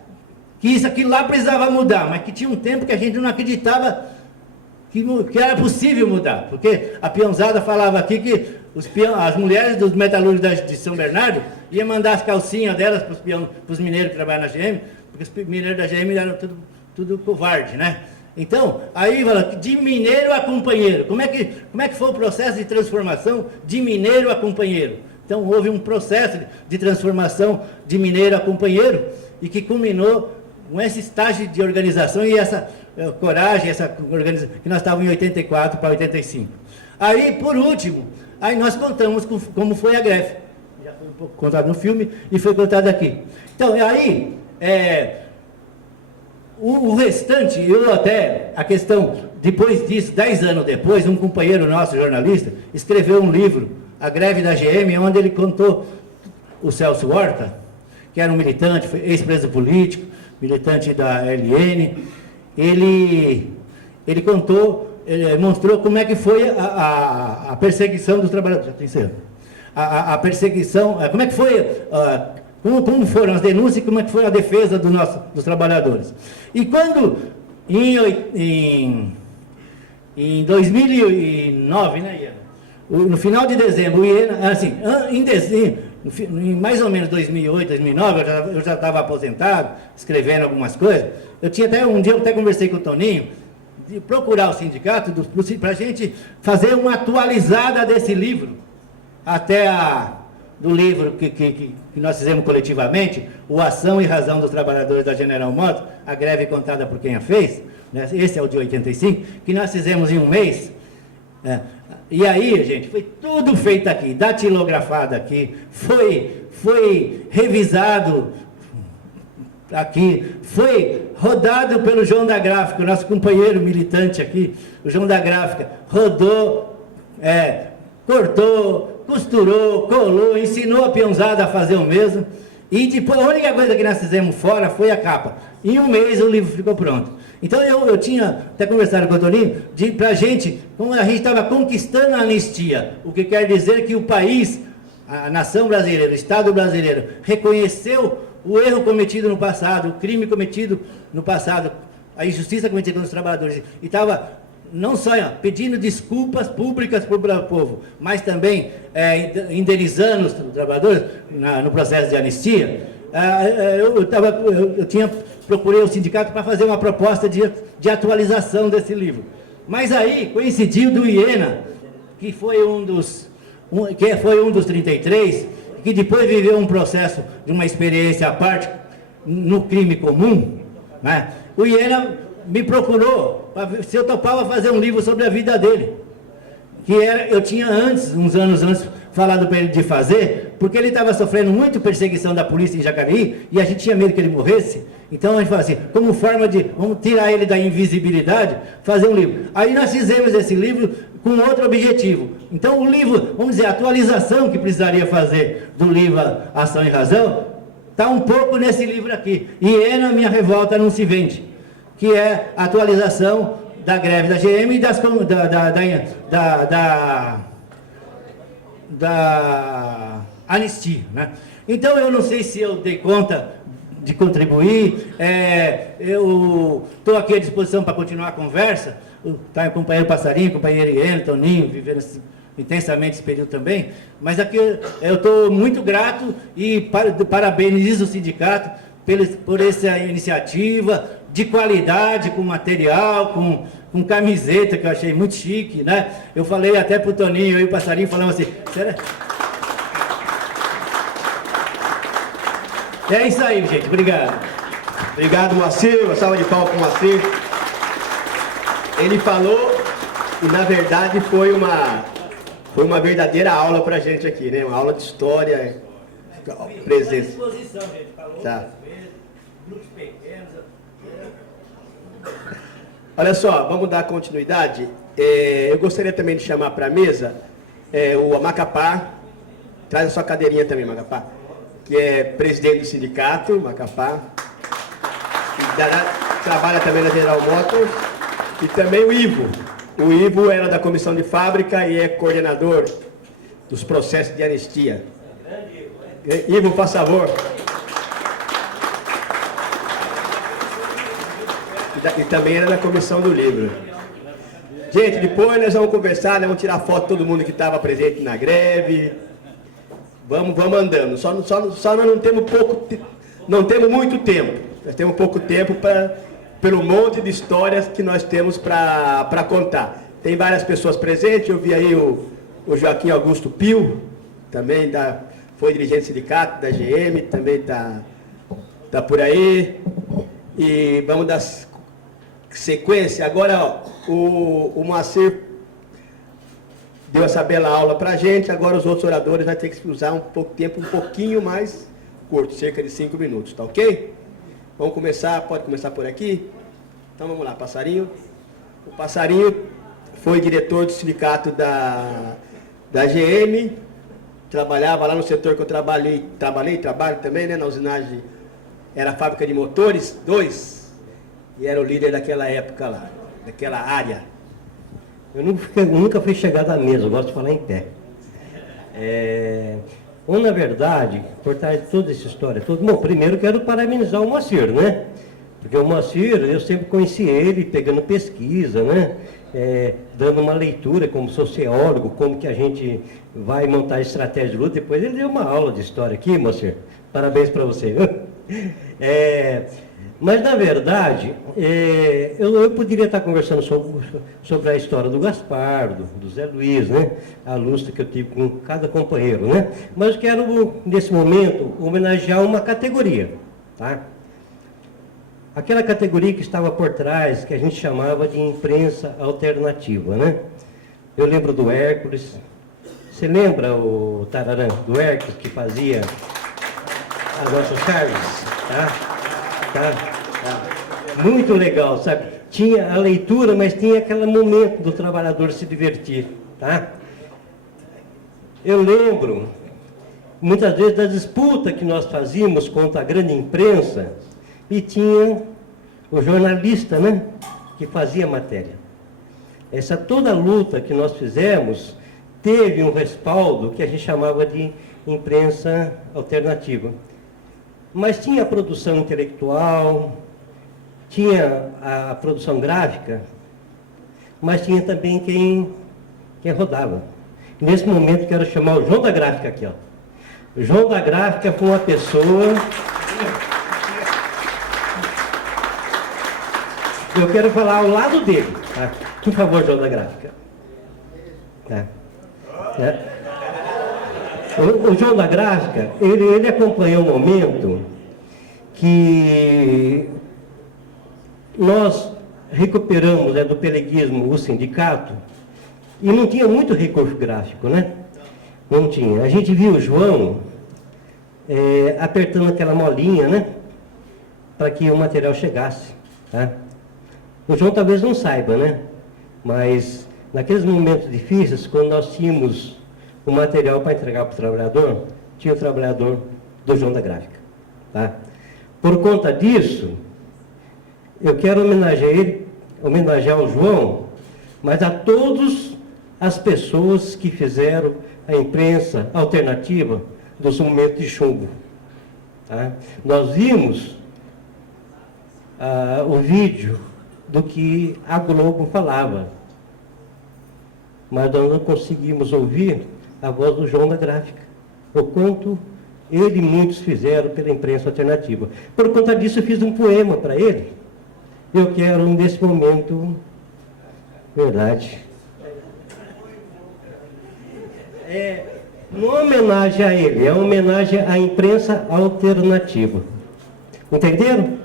que isso aqui lá precisava mudar, mas que tinha um tempo que a gente não acreditava que era possível mudar, porque a peãozada falava aqui que as mulheres dos metalúrgicos de São Bernardo iam mandar as calcinhas delas para os mineiros que trabalham na GM, porque os mineiros da GM eram tudo covarde, né? Então, aí fala de mineiro a companheiro. Como é que foi o processo de transformação de mineiro a companheiro? Então, houve um processo de transformação de mineiro a companheiro e que culminou com esse estágio de organização e essa coragem, essa organização, que nós estávamos em 84 para 85. Aí, por último, aí nós contamos como foi a greve. Já foi um pouco contado no filme e foi contado aqui. Então, aí, o restante, a questão, depois disso, 10 anos depois, um companheiro nosso, jornalista, escreveu um livro, A Greve da GM, onde ele contou o Celso Horta, que era um militante, ex-preso político, militante da LN, ele contou, ele mostrou como é que foi a perseguição dos trabalhadores. Já tem certo. A perseguição, como é que foi, como foram as denúncias e como é que foi a defesa dos trabalhadores. E quando, em 2009, né, Iena? No final de dezembro, o Iena, assim, em dezembro, em mais ou menos 2008, 2009, eu já estava aposentado, escrevendo algumas coisas. Um dia eu até conversei com o Toninho, de procurar o sindicato, para a gente fazer uma atualizada desse livro, até do livro que nós fizemos coletivamente, o Ação e Razão dos Trabalhadores da General Motors, a greve contada por quem a fez, né? Esse é o de 85, que nós fizemos em um mês. E aí, gente, foi tudo feito aqui, datilografado aqui, foi revisado aqui, foi rodado pelo João da Gráfica, nosso companheiro militante aqui, o João da Gráfica, rodou, cortou, costurou, colou, ensinou a peãozada a fazer o mesmo, e depois a única coisa que nós fizemos fora foi a capa. Em um mês o livro ficou pronto. Então eu tinha até conversado com o Toninho, para a gente, como a gente estava conquistando a anistia, o que quer dizer que o país, a nação brasileira, o Estado brasileiro, reconheceu o erro cometido no passado, o crime cometido no passado, a injustiça cometida com os trabalhadores, e estava não só pedindo desculpas públicas para o povo, mas também indenizando os trabalhadores no processo de anistia. Procurei o sindicato para fazer uma proposta de atualização desse livro. Mas aí coincidiu do Iena, que foi um dos 33, que depois viveu um processo de uma experiência à parte no crime comum, né? O Iena me procurou para ver se eu topava fazer um livro sobre a vida dele. Eu tinha uns anos antes, falado para ele de fazer, porque ele estava sofrendo muito perseguição da polícia em Jacareí, e a gente tinha medo que ele morresse. Então a gente falou assim, como forma de, vamos tirar ele da invisibilidade, fazer um livro. Aí nós fizemos esse livro com outro objetivo. Então o livro, vamos dizer, a atualização que precisaria fazer do livro Ação e Razão, está um pouco nesse livro aqui. Iena, Minha Revolta Não Se Vende, que é a atualização da greve da GM e da anistia, né? Então, eu não sei se eu dei conta de contribuir, eu estou aqui à disposição para continuar a conversa, tá, o companheiro Passarinho, o companheiro Irene, Toninho, vivendo intensamente esse período também, mas aqui eu estou muito grato e parabenizo o sindicato por essa iniciativa de qualidade, com material, com camiseta, que eu achei muito chique, né? Eu falei até para o Toninho e o Passarinho, falamos assim, será? É isso aí, gente. Obrigado. Obrigado, Moacir. Uma salva de palmas para o Moacir. Ele falou e, na verdade, foi uma verdadeira aula para a gente aqui, né? Uma aula de história, presença. Disposição, gente. Falou tá. Vezes, grupos pequenos. Olha só, vamos dar continuidade. Eu gostaria também de chamar para a mesa o Macapá. Traz a sua cadeirinha também, Macapá. Que é presidente do sindicato, Macapá. Trabalha também na General Motors. E também o Ivo. O Ivo era da comissão de fábrica e é coordenador dos processos de anistia. Ivo, por favor. E também era da comissão do livro. Gente, depois nós vamos conversar, nós vamos tirar foto de todo mundo que estava presente na greve. Vamos andando. Só nós não temos muito tempo. Nós temos pouco tempo pelo monte de histórias que nós temos para contar. Tem várias pessoas presentes. Eu vi aí o Joaquim Augusto Pio, também foi dirigente do sindicato da GM, também tá por aí. E vamos dar sequência. Agora, o Moacir deu essa bela aula para a gente, agora os outros oradores vão ter que usar um pouquinho mais curto, cerca de 5 minutos, tá ok? Vamos começar, pode começar por aqui? Então vamos lá, Passarinho. O Passarinho foi diretor do sindicato da GM, trabalhava lá no setor que eu trabalho também, né, na usinagem, era a fábrica de motores 2, e era o líder daquela época lá, daquela área. Eu nunca fui chegado à mesa, eu gosto de falar em pé. Na verdade, por trás de toda essa história, bom, primeiro quero parabenizar o Moacir, né? Porque o Moacir, eu sempre conheci ele pegando pesquisa, né? Dando uma leitura como sociólogo, como que a gente vai montar estratégia de luta. Depois ele deu uma aula de história aqui, Moacir. Parabéns para você. Mas, na verdade, eu poderia estar conversando sobre a história do Gaspar, do Zé Luiz, né? A lustra que eu tive com cada companheiro, né? Mas eu quero, nesse momento, homenagear uma categoria, tá? Aquela categoria que estava por trás, que a gente chamava de imprensa alternativa, né? Eu lembro do Hércules. Você lembra, o Tararã, do Hércules, que fazia a nossa Charles? Tá? Muito legal, sabe? Tinha a leitura, mas tinha aquele momento do trabalhador se divertir, tá? Eu lembro, muitas vezes, da disputa que nós fazíamos contra a grande imprensa, e tinha o jornalista, né, que fazia matéria. Toda a luta que nós fizemos teve um respaldo que a gente chamava de imprensa alternativa. Mas tinha a produção intelectual, tinha a produção gráfica, mas tinha também quem rodava. Nesse momento quero chamar o João da Gráfica aqui, ó. O João da Gráfica foi uma pessoa... Eu quero falar ao lado dele, tá? Por favor, João da Gráfica. Tá. O João da Gráfica, ele acompanhou um momento que nós recuperamos do peleguismo o sindicato e não tinha muito recurso gráfico, né? Não tinha. A gente viu o João apertando aquela molinha, né? Para que o material chegasse, tá? O João talvez não saiba, né? Mas naqueles momentos difíceis, quando nós tínhamos o material para entregar para o trabalhador, tinha o trabalhador do João da Gráfica, tá? Por conta disso, eu quero homenagear o João, mas a todas as pessoas que fizeram a imprensa alternativa dos momentos de chumbo. Tá? Nós vimos o vídeo do que a Globo falava, mas nós não conseguimos ouvir a voz do João da Gráfica, o quanto ele e muitos fizeram pela imprensa alternativa. Por conta disso, eu fiz um poema para ele. Eu quero, nesse momento, verdade, não é homenagem a ele, é uma homenagem à imprensa alternativa. Entenderam?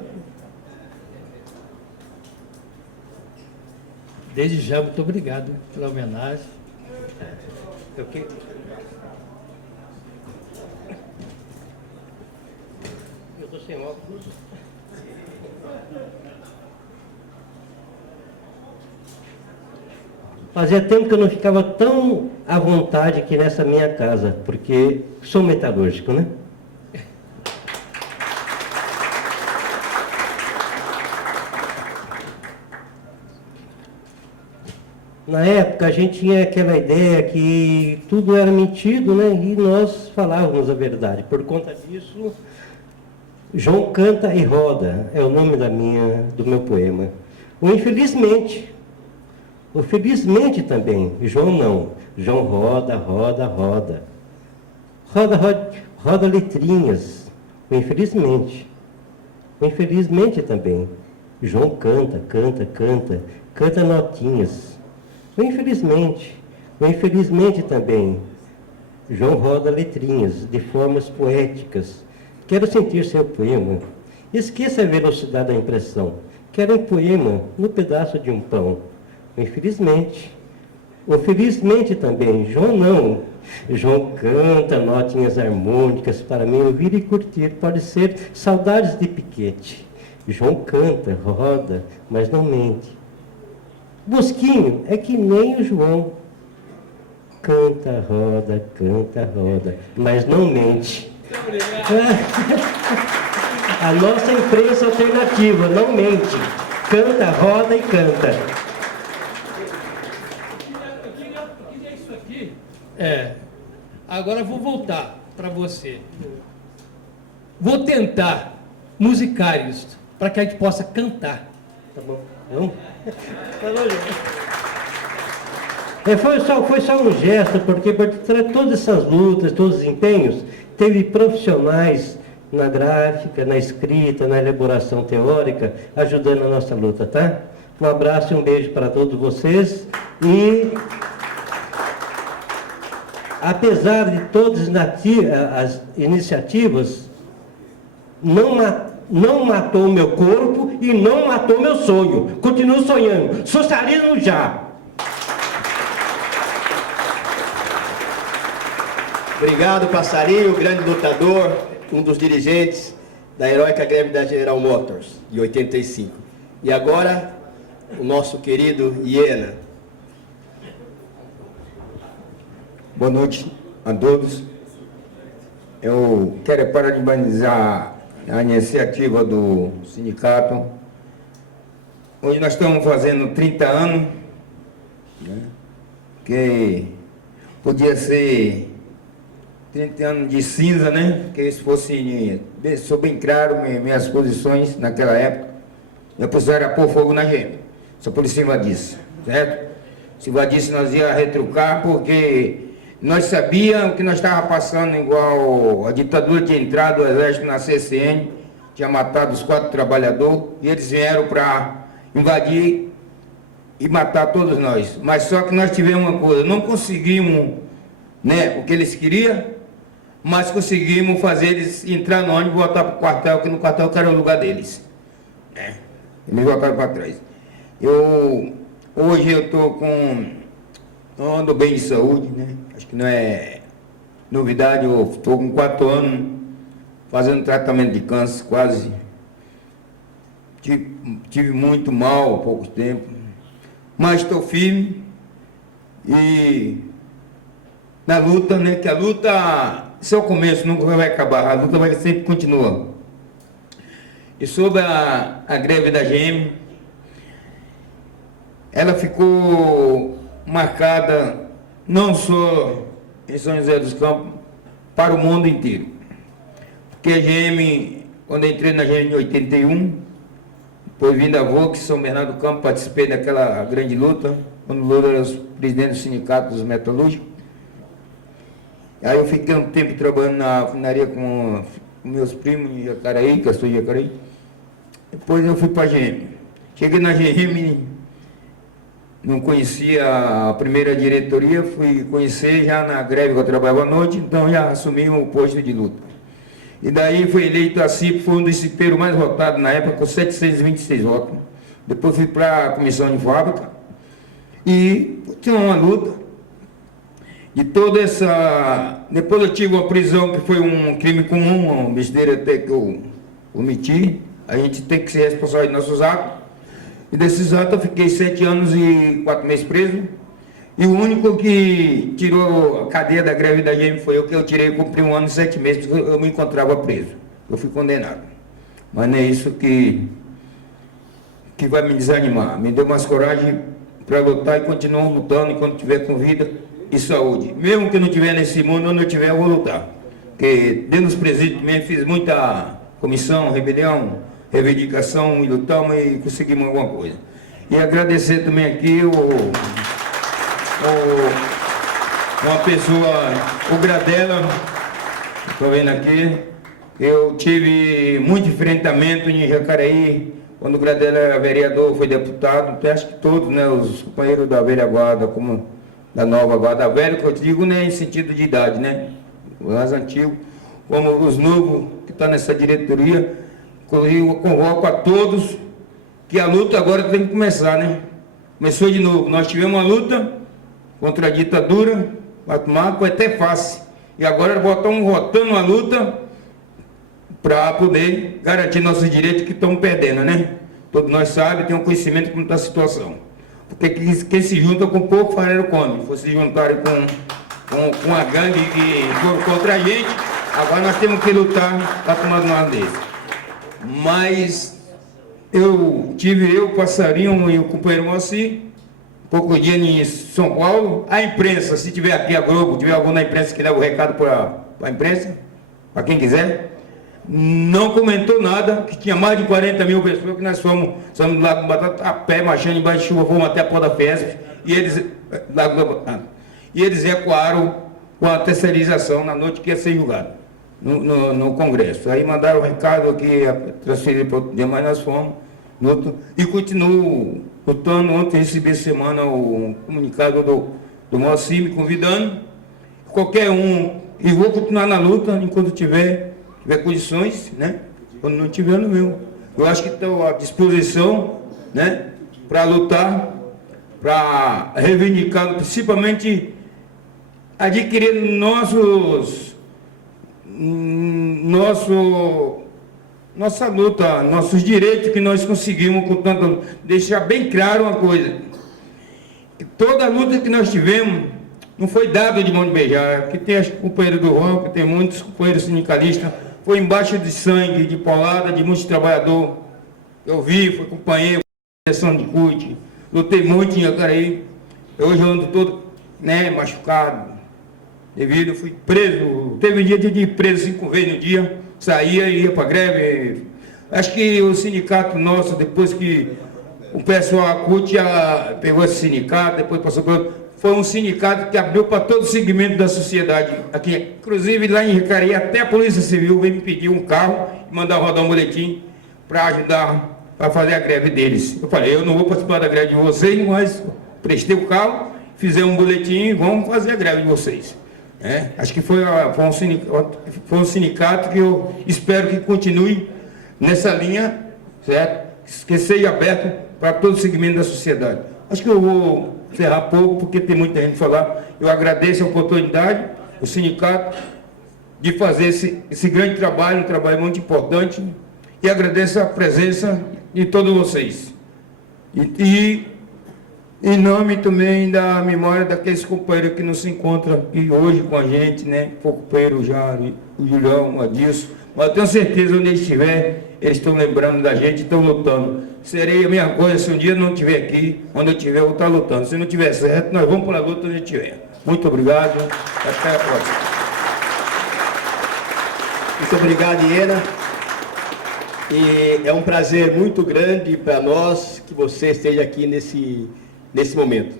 Desde já, muito obrigado pela homenagem. Okay. Eu estou sem óculos. Fazia tempo que eu não ficava tão à vontade aqui nessa minha casa, porque sou metalúrgico, né? Na época, a gente tinha aquela ideia que tudo era mentido, né? E nós falávamos a verdade. Por conta disso, João canta e roda, é o nome do meu poema. O infelizmente, o felizmente também, João não. João roda, roda, roda. Roda, roda, roda letrinhas, o infelizmente. O infelizmente também. João canta, canta, canta, canta notinhas. O infelizmente também. João roda letrinhas, de formas poéticas. Quero sentir seu poema. Esqueça a velocidade da impressão. Quero um poema no pedaço de um pão. O felizmente também. João não. João canta notinhas harmônicas para mim ouvir e curtir. Pode ser saudades de piquete. João canta, roda, mas não mente. Bosquinho é que nem o João. Canta, roda, mas não mente. A nossa imprensa alternativa não mente. Canta, roda e canta. Eu queria isso aqui. Agora eu vou voltar para você. Vou tentar musicar isso, para que a gente possa cantar. Tá bom? Não? Foi só um gesto, porque por todas essas lutas, todos os empenhos, teve profissionais na gráfica, na escrita, na elaboração teórica, ajudando a nossa luta, tá? Um abraço e um beijo para todos vocês. E, apesar de todas as iniciativas, não matou o meu corpo e não matou meu sonho. Continuo sonhando. Socialismo já! Obrigado, Passarinho, grande lutador, um dos dirigentes da heróica greve da General Motors, de 85. E agora, o nosso querido Iena. Boa noite a todos. Eu quero parabenizar a iniciativa do sindicato. Hoje nós estamos fazendo 30 anos, né? Que podia ser 30 anos de cinza, né? Que isso fosse, sou bem claro, minhas posições naquela época. Minha posição era pôr fogo na gema, só por cima disso, certo? Se invadisse, nós ia retrucar, porque nós sabíamos que nós estávamos passando igual a ditadura tinha entrado, o exército na CCN, tinha matado os 4 trabalhadores, e eles vieram para invadir e matar todos nós. Mas só que nós tivemos uma coisa, não conseguimos, né, o que eles queriam, mas conseguimos fazer eles entrar no ônibus e voltar para o quartel, que no quartel era o lugar deles. Né? Eles voltaram para trás. Hoje eu estou com... Eu ando bem de saúde, né? Acho que não é novidade, eu estou com 4 anos fazendo tratamento de câncer, quase. Tive muito mal há pouco tempo, mas estou firme e na luta, né? Que a luta, esse é o começo, nunca vai acabar, a luta vai sempre continuar. E sobre a greve da GM, ela ficou marcada não só em São José dos Campos, para o mundo inteiro. Porque a GM, quando eu entrei na GM em 81, depois vim da Volks, São Bernardo do Campo, participei daquela grande luta, quando o Lula era o presidente do sindicato dos metalúrgicos. Aí eu fiquei um tempo trabalhando na finaria com meus primos em Jacaraí, que eu sou de Jacaraí. Depois eu fui para a GM. Cheguei na GM, não conhecia a primeira diretoria, fui conhecer já na greve que eu trabalhava à noite, então já assumi o posto de luta. E daí foi eleito a CIP, foi um dos cipeiros mais votados na época, com 726 votos. Depois fui para a comissão de fábrica e tinha uma luta. E toda essa... Depois eu tive uma prisão que foi um crime comum, uma besteira até que eu omiti. A gente tem que ser responsável de nossos atos. E desses atos eu fiquei 7 anos e 4 meses preso. E o único que tirou a cadeia da greve da GM foi eu, que eu tirei, cumpri 1 ano e 7 meses, porque eu me encontrava preso. Eu fui condenado. Mas não é isso que vai me desanimar. Me deu mais coragem para lutar e continuar lutando enquanto estiver com vida e saúde. Mesmo que não estiver nesse mundo, onde eu estiver, eu vou lutar. Porque dentro dos presídios também fiz muita comissão, rebelião, reivindicação e lutamos e conseguimos alguma coisa. E agradecer também aqui uma pessoa, o Gradella, estou vendo aqui, eu tive muito enfrentamento em Jacaraí, quando o Gradella era vereador, foi deputado, acho que todos, né, os companheiros da velha guarda, como da nova guarda velha, que eu digo, né, em sentido de idade, né, os mais antigos, como os novos que estão nessa diretoria, eu convoco a todos que a luta agora tem que começar, né, começou de novo, nós tivemos uma luta contra a ditadura, foi até fácil. E agora estamos votando a luta para poder garantir nossos direitos que estão perdendo, né? Todos nós sabemos, tem um conhecimento como está a situação. Porque quem se junta com pouco, farelo come. Se se juntarem com a gangue que for contra a gente, agora nós temos que lutar para tomar um lado desse. Mas eu, Passarinho e o companheiro Moacir, pouco dia em São Paulo, a imprensa, se tiver aqui a Globo, tiver algum na imprensa que leva o recado para a imprensa, para quem quiser, não comentou nada, que tinha mais de 40 mil pessoas, que nós fomos lá com Batata a pé, marchando embaixo de chuva, fomos até a porta da Fiesp, e eles ecoaram com a terceirização na noite que ia ser julgado no Congresso. Aí mandaram o recado aqui, transferir para outro dia, mas nós fomos no outro, e continuo lutando. Ontem recebi essa semana o comunicado do Moacir me convidando, qualquer um, e vou continuar na luta enquanto tiver condições, né? Quando não tiver, no meu. Eu acho que estou à disposição, né? Para lutar, para reivindicar, principalmente adquirir nossa luta, nossos direitos que nós conseguimos com tanto. Deixar bem claro uma coisa, que toda a luta que nós tivemos não foi dada de mão de beijar, que tem as companheiros do ROM, que tem muitos companheiros sindicalistas, foi embaixo de sangue, de paulada, de muitos trabalhadores. Eu vi, fui companheiro, sessão de CUT, lutei muito em Jacaraí, hoje eu ando todo, né, machucado, devido, fui preso, teve dia de ir preso 5 vezes no dia, saía e ia para greve. Acho que o sindicato nosso, depois que o pessoal, a CUT pegou esse sindicato, depois passou por outro, foi um sindicato que abriu para todo o segmento da sociedade aqui. Inclusive lá em Jacaraí, até a Polícia Civil veio me pedir um carro e mandar rodar um boletim para ajudar a fazer a greve deles. Eu falei, eu não vou participar da greve de vocês, mas prestei o carro, fizemos um boletim e vamos fazer a greve de vocês. Acho que foi um sindicato que eu espero que continue nessa linha, certo? Que seja aberto para todo o segmento da sociedade. Acho que eu vou encerrar pouco, porque tem muita gente a falar. Eu agradeço a oportunidade, o sindicato, de fazer esse grande trabalho, um trabalho muito importante, e agradeço a presença de todos vocês. E em nome também da memória daqueles companheiros que não se encontram aqui hoje com a gente, né? O companheiro Jário, o Julião, o Adilson, mas eu tenho certeza, onde eles estiverem, eles estão lembrando da gente, estão lutando. Seria a mesma coisa se um dia não estiver aqui, onde eu estiver, eu vou estar lutando. Se não estiver certo, nós vamos para a luta onde estiver. Muito obrigado, até a próxima. Muito obrigado, Iena. E é um prazer muito grande para nós que você esteja aqui nesse momento.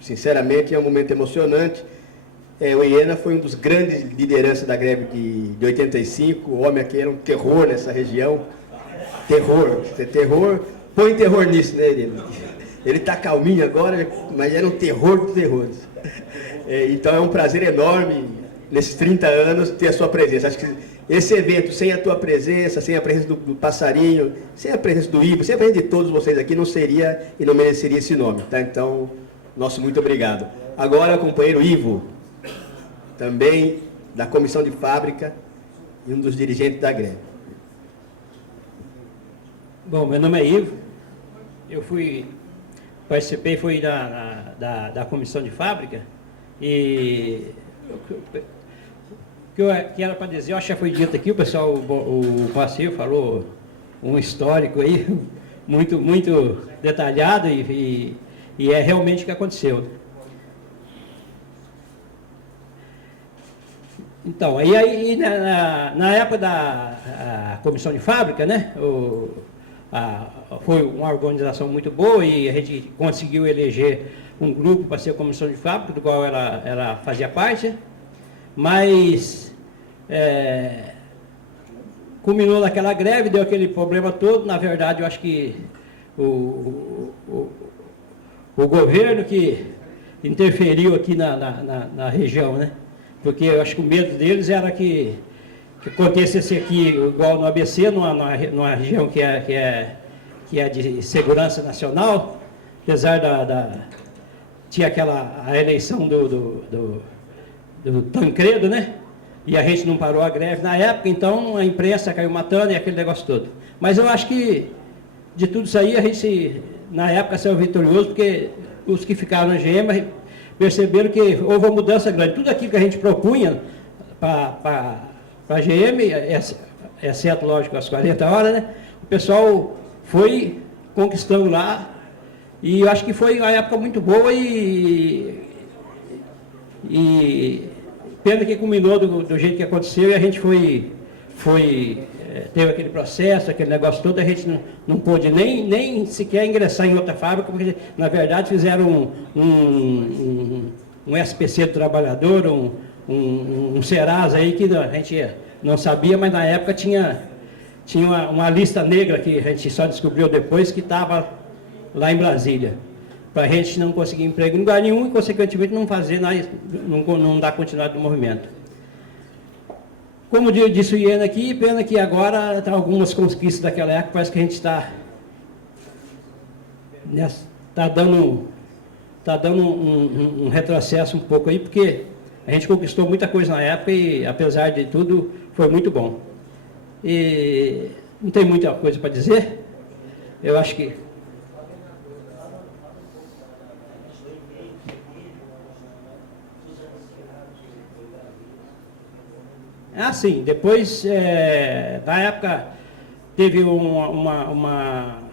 Sinceramente, é um momento emocionante. O Iena foi um dos grandes lideranças da greve de 85. O homem aqui era um terror nessa região. Terror. Põe terror nisso, né? Ele está calminho agora, mas era um terror dos terrores. Então é um prazer enorme, nesses 30 anos, ter a sua presença. Acho que esse evento, sem a tua presença, sem a presença do Passarinho, sem a presença do Ivo, sem a presença de todos vocês aqui, não seria e não mereceria esse nome. Tá? Então, nosso muito obrigado. Agora, o companheiro Ivo, também da Comissão de Fábrica e um dos dirigentes da greve. Bom, meu nome é Ivo, eu participei da Comissão de Fábrica e o que era para dizer, eu acho que já foi dito aqui, o pessoal, o Passeio falou um histórico aí, muito, muito detalhado e é realmente o que aconteceu. Então, aí na época da Comissão de Fábrica, né, foi uma organização muito boa e a gente conseguiu eleger um grupo para ser a Comissão de Fábrica, do qual ela fazia parte, mas culminou naquela greve, deu aquele problema todo. Na verdade, eu acho que o governo que interferiu aqui na região, né? Porque eu acho que o medo deles era que acontecesse aqui, igual no ABC, numa região que é de segurança nacional, apesar tinha a eleição do Tancredo, né? E a gente não parou a greve na época, então a imprensa caiu matando e aquele negócio todo. Mas eu acho que de tudo isso aí a gente, na época, saiu vitorioso, porque os que ficaram na GM perceberam que houve uma mudança grande. Tudo aquilo que a gente propunha para a GM, exceto, lógico, as 40 horas, né? O pessoal foi conquistando lá e eu acho que foi uma época muito boa e pena que culminou do jeito que aconteceu e a gente teve aquele processo, aquele negócio todo, a gente não pôde nem sequer ingressar em outra fábrica, porque na verdade fizeram um SPC do trabalhador, um Serasa aí que a gente não sabia, mas na época tinha uma lista negra que a gente só descobriu depois que estava lá em Brasília, para a gente não conseguir emprego em lugar nenhum e, consequentemente, não dar continuidade no movimento. Como disse o Iena aqui, pena que agora algumas conquistas daquela época, parece que a gente está dando um retrocesso um pouco aí, porque a gente conquistou muita coisa na época e, apesar de tudo, foi muito bom. E não tem muita coisa para dizer, eu acho que... sim, depois, na época, teve uma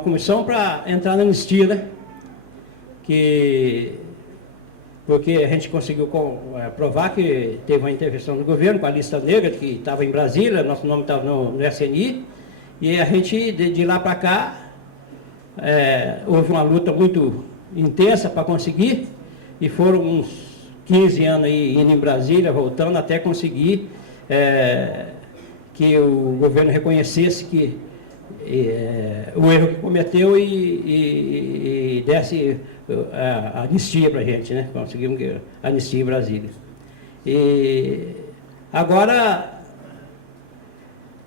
comissão para entrar na anistia, né? Porque a gente conseguiu provar que teve uma intervenção do governo com a lista negra, que estava em Brasília, nosso nome estava no SNI, e a gente, de lá para cá, houve uma luta muito intensa para conseguir, e foram uns 15 anos aí indo em Brasília, voltando, até conseguir que o governo reconhecesse que o erro que cometeu e desse a anistia para a gente, né? Conseguimos anistia em Brasília. E agora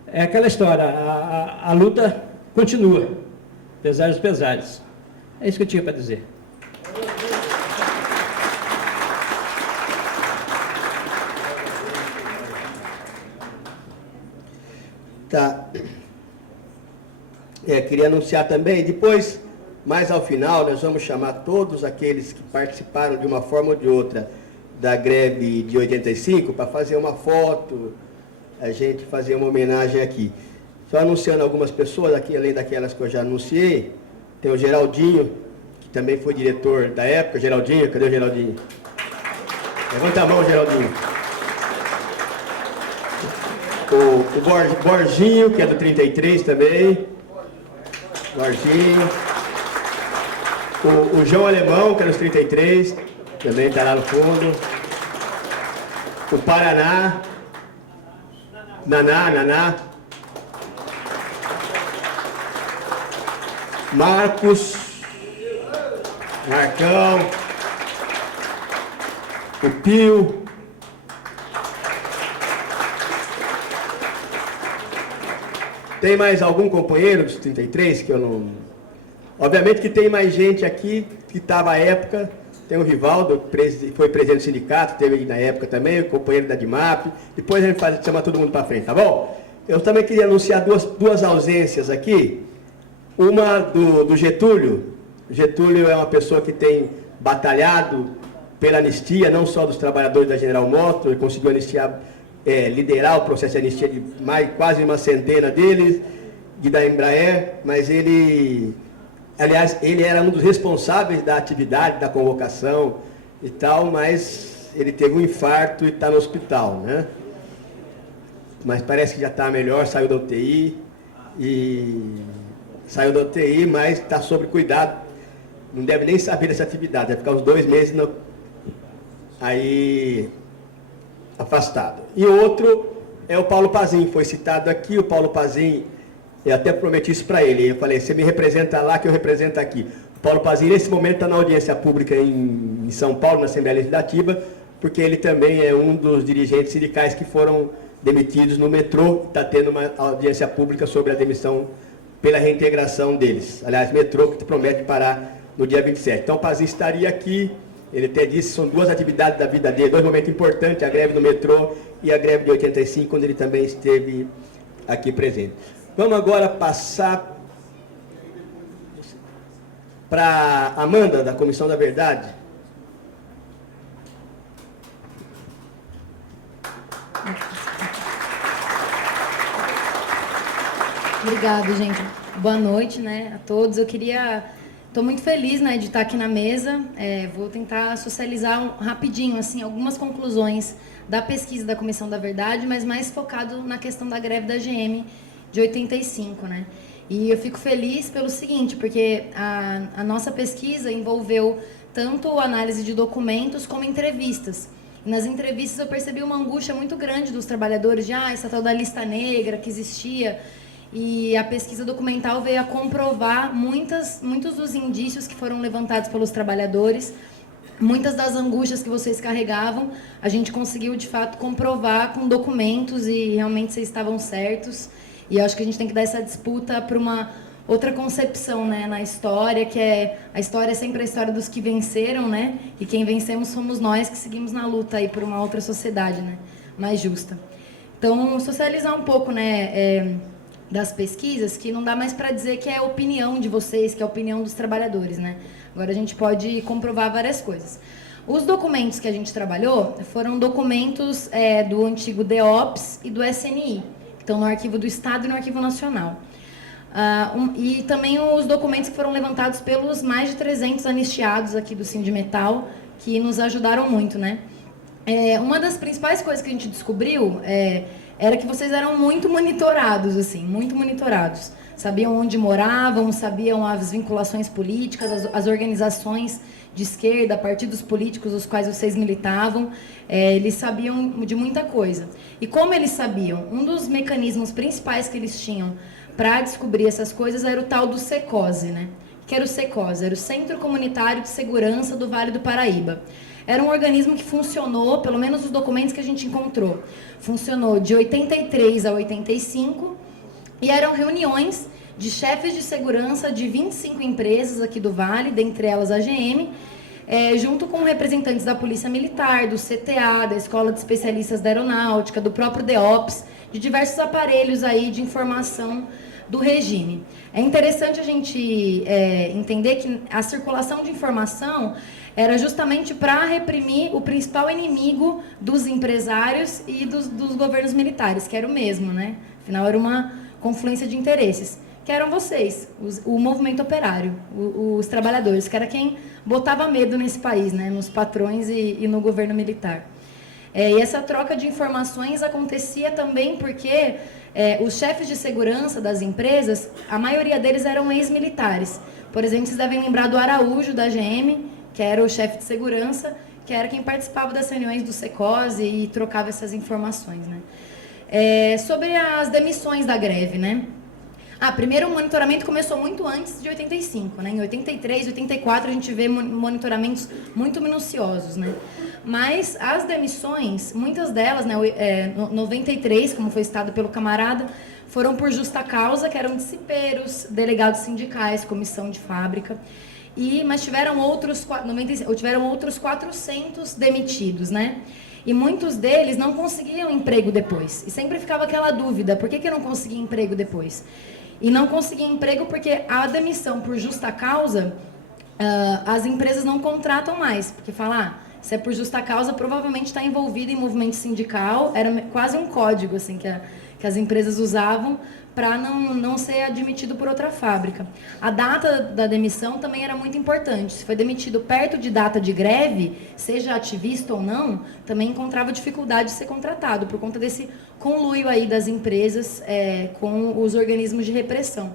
é aquela história, a luta continua, apesar dos pesares. É isso que eu tinha para dizer. Tá. Queria anunciar também, depois, mais ao final, nós vamos chamar todos aqueles que participaram de uma forma ou de outra da greve de 85 para fazer uma foto, a gente fazer uma homenagem aqui. Só anunciando algumas pessoas aqui, além daquelas que eu já anunciei, tem o Geraldinho, que também foi diretor da época. Geraldinho, cadê o Geraldinho? Levanta a mão, Geraldinho. o Borginho, que é do 33 também. Borginho. O João Alemão, que é dos 33, também está lá no fundo. O Paraná. Naná. Marcos. Marcão. O Pio. Tem mais algum companheiro dos 33 que eu não... Obviamente que tem mais gente aqui que estava à época. Tem o Rivaldo, que foi presidente do sindicato, teve na época também, o companheiro da DIMAP. Depois a gente chama todo mundo para frente, tá bom? Eu também queria anunciar duas ausências aqui. Uma do Getúlio. Getúlio é uma pessoa que tem batalhado pela anistia, não só dos trabalhadores da General Motors, ele conseguiu anistiar, liderar o processo de anistia de quase uma centena deles, e da Embraer, mas ele era um dos responsáveis da atividade, da convocação e tal, mas ele teve um infarto e está no hospital, né? Mas parece que já está melhor, saiu da UTI, mas está sob cuidado, não deve nem saber dessa atividade, vai ficar uns 2 meses aí afastado. E outro é o Paulo Pazin, foi citado aqui. O Paulo Pazin, eu até prometi isso para ele, eu falei, você me representa lá que eu represento aqui. O Paulo Pazin, nesse momento, está na audiência pública em São Paulo, na Assembleia Legislativa, porque ele também é um dos dirigentes sindicais que foram demitidos no metrô, está tendo uma audiência pública sobre a demissão pela reintegração deles. Aliás, metrô que promete parar no dia 27. Então, o Pazin estaria aqui. Ele até disse que são 2 atividades da vida dele, 2 momentos importantes, a greve do metrô e a greve de 85, quando ele também esteve aqui presente. Vamos agora passar para a Amanda, da Comissão da Verdade. Obrigada, gente. Boa noite, né, a todos. Estou muito feliz, né, de estar aqui na mesa. Vou tentar socializar rapidinho assim, algumas conclusões da pesquisa da Comissão da Verdade, mas mais focado na questão da greve da GM de 85. Né? E eu fico feliz pelo seguinte, porque a nossa pesquisa envolveu tanto análise de documentos como entrevistas. E nas entrevistas eu percebi uma angústia muito grande dos trabalhadores de essa tal da lista negra que existia. E a pesquisa documental veio a comprovar muitos dos indícios que foram levantados pelos trabalhadores, muitas das angústias que vocês carregavam, a gente conseguiu, de fato, comprovar com documentos e realmente vocês estavam certos. E eu acho que a gente tem que dar essa disputa para uma outra concepção, né, na história, que a história é sempre a história dos que venceram, né, e quem vencemos somos nós que seguimos na luta aí por uma outra sociedade, né, mais justa. Então, socializar um pouco, né, das pesquisas, que não dá mais para dizer que é a opinião de vocês, que é a opinião dos trabalhadores, né? Agora a gente pode comprovar várias coisas. Os documentos que a gente trabalhou foram documentos do antigo DEOPS e do SNI, que estão no Arquivo do Estado e no Arquivo Nacional. E também os documentos que foram levantados pelos mais de 300 anistiados aqui do Sindimetal, que nos ajudaram muito, né? Uma das principais coisas que a gente descobriu era que vocês eram muito monitorados, assim, muito monitorados. Sabiam onde moravam, sabiam as vinculações políticas, as organizações de esquerda, partidos políticos os quais vocês militavam. Eles sabiam de muita coisa. E como eles sabiam? Um dos mecanismos principais que eles tinham para descobrir essas coisas era o tal do SECOSE, né? Que era o SECOSE, era o Centro Comunitário de Segurança do Vale do Paraíba. Era um organismo que funcionou, pelo menos os documentos que a gente encontrou, funcionou de 83 a 85, e eram reuniões de chefes de segurança de 25 empresas aqui do Vale, dentre elas a GM, junto com representantes da Polícia Militar, do CTA, da Escola de Especialistas da Aeronáutica, do próprio DEOPS, de diversos aparelhos aí de informação do regime. É interessante a gente entender que a circulação de informação era justamente para reprimir o principal inimigo dos empresários e dos governos militares, que era o mesmo, né? Afinal, era uma confluência de interesses, que eram vocês, o movimento operário, os trabalhadores, que era quem botava medo nesse país, né? Nos patrões e no governo militar. E essa troca de informações acontecia também porque os chefes de segurança das empresas, a maioria deles eram ex-militares. Por exemplo, vocês devem lembrar do Araújo, da GM, que era o chefe de segurança, que era quem participava das reuniões do Secose e trocava essas informações, né? Sobre as demissões da greve, né? Primeiro, o monitoramento começou muito antes de 85, né? Em 83, 84, a gente vê monitoramentos muito minuciosos, né? Mas as demissões, muitas delas, né, 93, como foi citado pelo camarada, foram por justa causa, que eram dissipeiros, delegados sindicais, comissão de fábrica, mas tiveram outros 400 demitidos, né? E muitos deles não conseguiam emprego depois. E sempre ficava aquela dúvida, por que eu não consegui emprego depois? E não conseguia emprego porque a demissão por justa causa, as empresas não contratam mais, porque falar se é por justa causa, provavelmente está envolvido em movimento sindical, era quase um código assim, que as empresas usavam para não ser admitido por outra fábrica. A data da demissão também era muito importante. Se foi demitido perto de data de greve, seja ativista ou não, também encontrava dificuldade de ser contratado, por conta desse conluio aí das empresas com os organismos de repressão.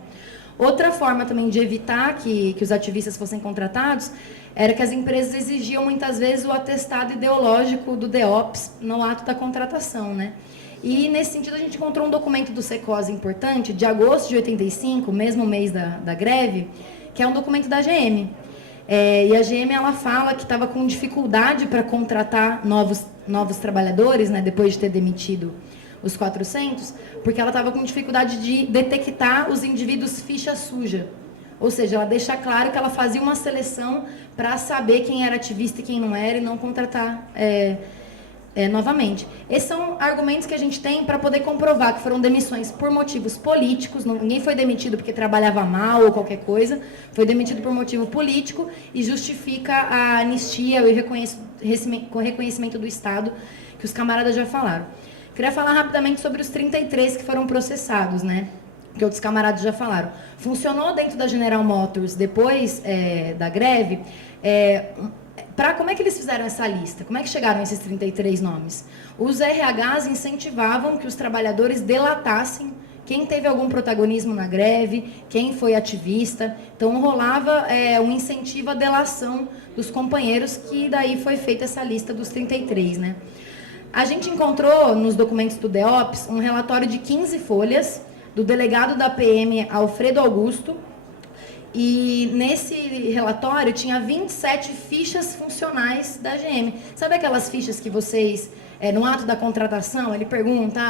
Outra forma também de evitar que os ativistas fossem contratados era que as empresas exigiam muitas vezes o atestado ideológico do DEOPS no ato da contratação, né? E, nesse sentido, a gente encontrou um documento do Secose importante, de agosto de 85, mesmo mês da greve, que é um documento da GM. E a GM ela fala que estava com dificuldade para contratar novos trabalhadores, né, depois de ter demitido os 400, porque ela estava com dificuldade de detectar os indivíduos ficha suja. Ou seja, ela deixa claro que ela fazia uma seleção para saber quem era ativista e quem não era, e não contratar novamente. Esses são argumentos que a gente tem para poder comprovar que foram demissões por motivos políticos, ninguém foi demitido porque trabalhava mal ou qualquer coisa, foi demitido por motivo político e justifica a anistia e o reconhecimento do Estado, que os camaradas já falaram. Queria falar rapidamente sobre os 33 que foram processados, né? Que outros camaradas já falaram. Funcionou dentro da General Motors, depois da greve, como é que eles fizeram essa lista? Como é que chegaram a esses 33 nomes? Os RHs incentivavam que os trabalhadores delatassem quem teve algum protagonismo na greve, quem foi ativista. Então, rolava um incentivo à delação dos companheiros, que daí foi feita essa lista dos 33, né? A gente encontrou nos documentos do DEOPS um relatório de 15 folhas do delegado da PM, Alfredo Augusto, e nesse relatório tinha 27 fichas funcionais da GM. Sabe aquelas fichas que vocês, no ato da contratação, ele pergunta,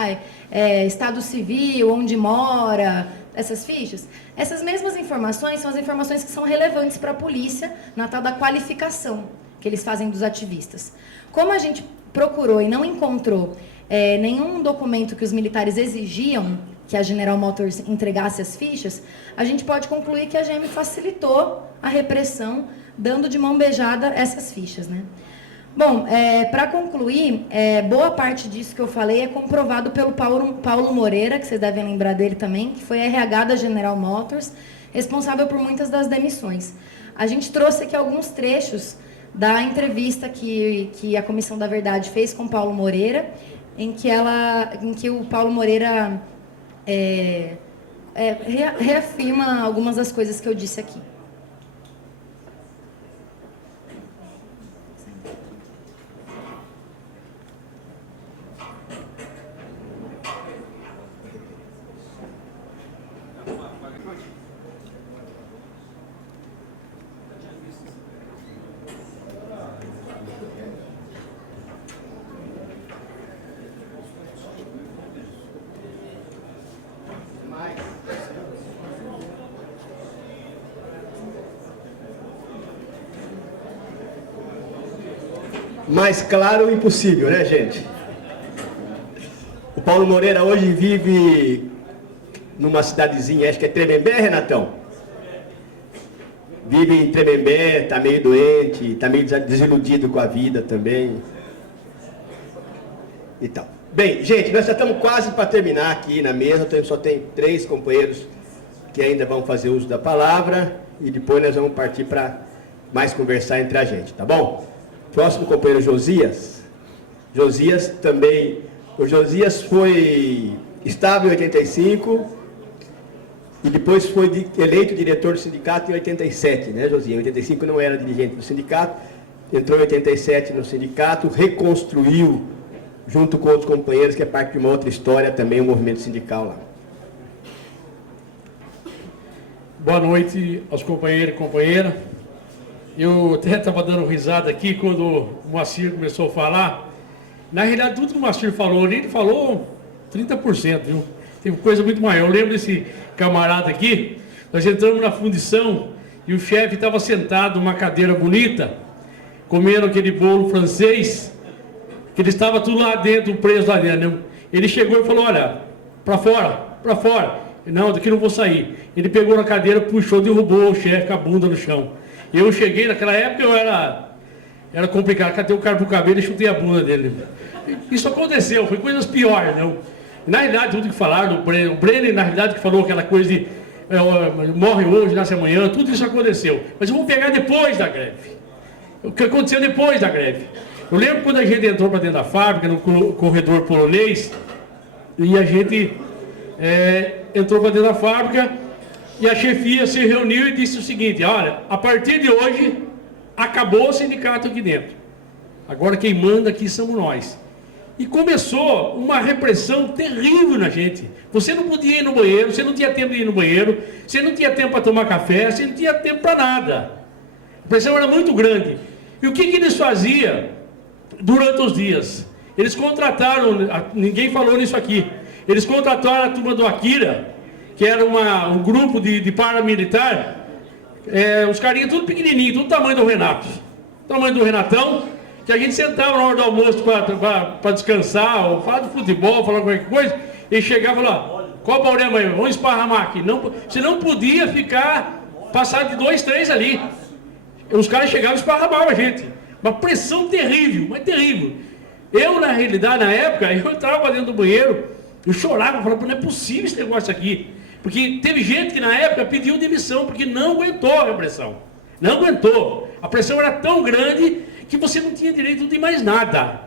estado civil, onde mora, essas fichas? Essas mesmas informações são as informações que são relevantes para a polícia na tal da qualificação que eles fazem dos ativistas. Como a gente procurou e não encontrou nenhum documento que os militares exigiam que a General Motors entregasse as fichas, a gente pode concluir que a GM facilitou a repressão, dando de mão beijada essas fichas, né? Bom, para concluir, boa parte disso que eu falei é comprovado pelo Paulo Moreira, que vocês devem lembrar dele também, que foi RH da General Motors, responsável por muitas das demissões. A gente trouxe aqui alguns trechos da entrevista que a Comissão da Verdade fez com o Paulo Moreira, em que o Paulo Moreira reafirma algumas das coisas que eu disse aqui. Mais claro impossível, né, gente? O Paulo Moreira hoje vive numa cidadezinha, acho que é Tremembé, Renatão? Vive em Tremembé, está meio doente, está meio desiludido com a vida também. E tal. Bem, gente, nós já estamos quase para terminar aqui na mesa, só tem 3 companheiros que ainda vão fazer uso da palavra e depois nós vamos partir para mais conversar entre a gente, tá bom? Próximo companheiro Josias. Josias também. O Josias foi estável em 85 e depois foi eleito diretor do sindicato em 87, né, Josias? Em 85 não era dirigente do sindicato, entrou em 87 no sindicato, reconstruiu, junto com outros companheiros, que é parte de uma outra história também, o movimento sindical lá. Boa noite aos companheiros e companheiras. Eu até estava dando risada aqui quando o Moacir começou a falar. Na realidade, tudo que o Moacir falou, ele falou 30%, viu? Tem coisa muito maior. Eu lembro desse camarada aqui, nós entramos na fundição e o chefe estava sentado numa cadeira bonita, comendo aquele bolo francês, que ele estava tudo lá dentro, preso lá dentro. Ele chegou e falou, olha, para fora, para fora. Não, daqui não vou sair. Ele pegou na cadeira, puxou, derrubou o chefe com a bunda no chão. Eu cheguei, naquela época eu era complicado, catei o cara pro cabelo e chutei a bunda dele. Isso aconteceu, foi coisas piores, não? Na realidade, tudo que falaram, o Brenner, na realidade, que falou aquela coisa de morre hoje, nasce amanhã, tudo isso aconteceu. Mas eu vou pegar depois da greve. O que aconteceu depois da greve. Eu lembro quando a gente entrou para dentro da fábrica, no corredor polonês, e a gente entrou para dentro da fábrica, e a chefia se reuniu e disse o seguinte, olha, a partir de hoje, acabou o sindicato aqui dentro. Agora quem manda aqui somos nós. E começou uma repressão terrível na gente. Você não podia ir no banheiro, você não tinha tempo de ir no banheiro, você não tinha tempo para tomar café, você não tinha tempo para nada. A pressão era muito grande. E o que eles faziam durante os dias? Eles contrataram, ninguém falou nisso aqui, eles contrataram a turma do Akira, que era um grupo de paramilitar, os carinhas tudo pequenininho, tudo tamanho do Renato. Tamanho do Renatão, que a gente sentava na hora do almoço para descansar, ou falar de futebol, falar qualquer coisa, e chegava lá, qual o problema aí? Vamos esparramar aqui. Não, você não podia ficar, passar de 2, 3 ali. Os caras chegavam e esparramavam a gente. Uma pressão terrível, mas terrível. Eu, na realidade, na época, eu entrava dentro do banheiro, eu chorava, falava, não é possível esse negócio aqui. Porque teve gente que na época pediu demissão, porque não aguentou a repressão. Não aguentou. A pressão era tão grande que você não tinha direito de mais nada.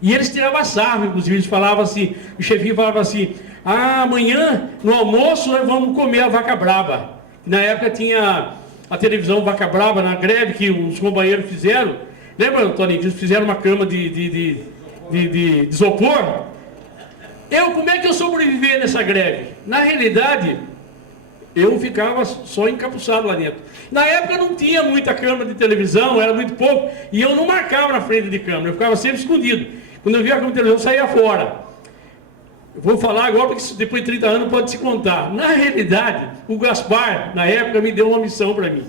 E eles tiravam sarro, inclusive, eles falavam assim, o chefinho falava assim, amanhã, no almoço, nós vamos comer a vaca brava. Na época tinha a televisão Vaca Brava, na greve que os companheiros fizeram. Lembra, Tony, que eles fizeram uma cama de isopor? Como é que eu sobrevivi nessa greve? Na realidade, eu ficava só encapuçado lá dentro. Na época não tinha muita câmera de televisão, era muito pouco, e eu não marcava na frente de câmera, eu ficava sempre escondido. Quando eu via a câmera de televisão, eu saía fora. Eu vou falar agora, porque depois de 30 anos pode se contar. Na realidade, o Gaspar, na época, me deu uma missão para mim.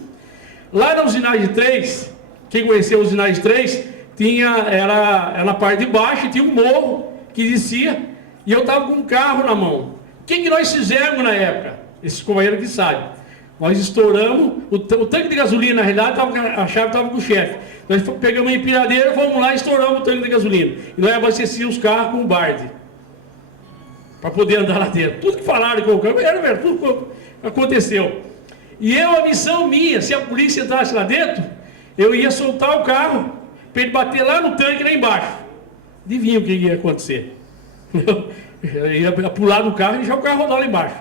Lá na usinagem 3, quem conheceu a usinagem 3, era na parte de baixo, tinha um morro que descia, e eu estava com um carro na mão. O que nós fizemos na época? Esses companheiros que sabem. Nós estouramos, o tanque de gasolina, na realidade, a chave estava com o chefe. Nós pegamos a empilhadeira, fomos lá e estouramos o tanque de gasolina. E nós abastecíamos os carros com barde, para poder andar lá dentro. Tudo que falaram com o câmbio era verdade, tudo que aconteceu. E a missão minha, se a polícia entrasse lá dentro, eu ia soltar o carro, para ele bater lá no tanque, lá embaixo. Adivinha o que ia acontecer? Eu ia pular no carro e deixar o carro rodar lá embaixo.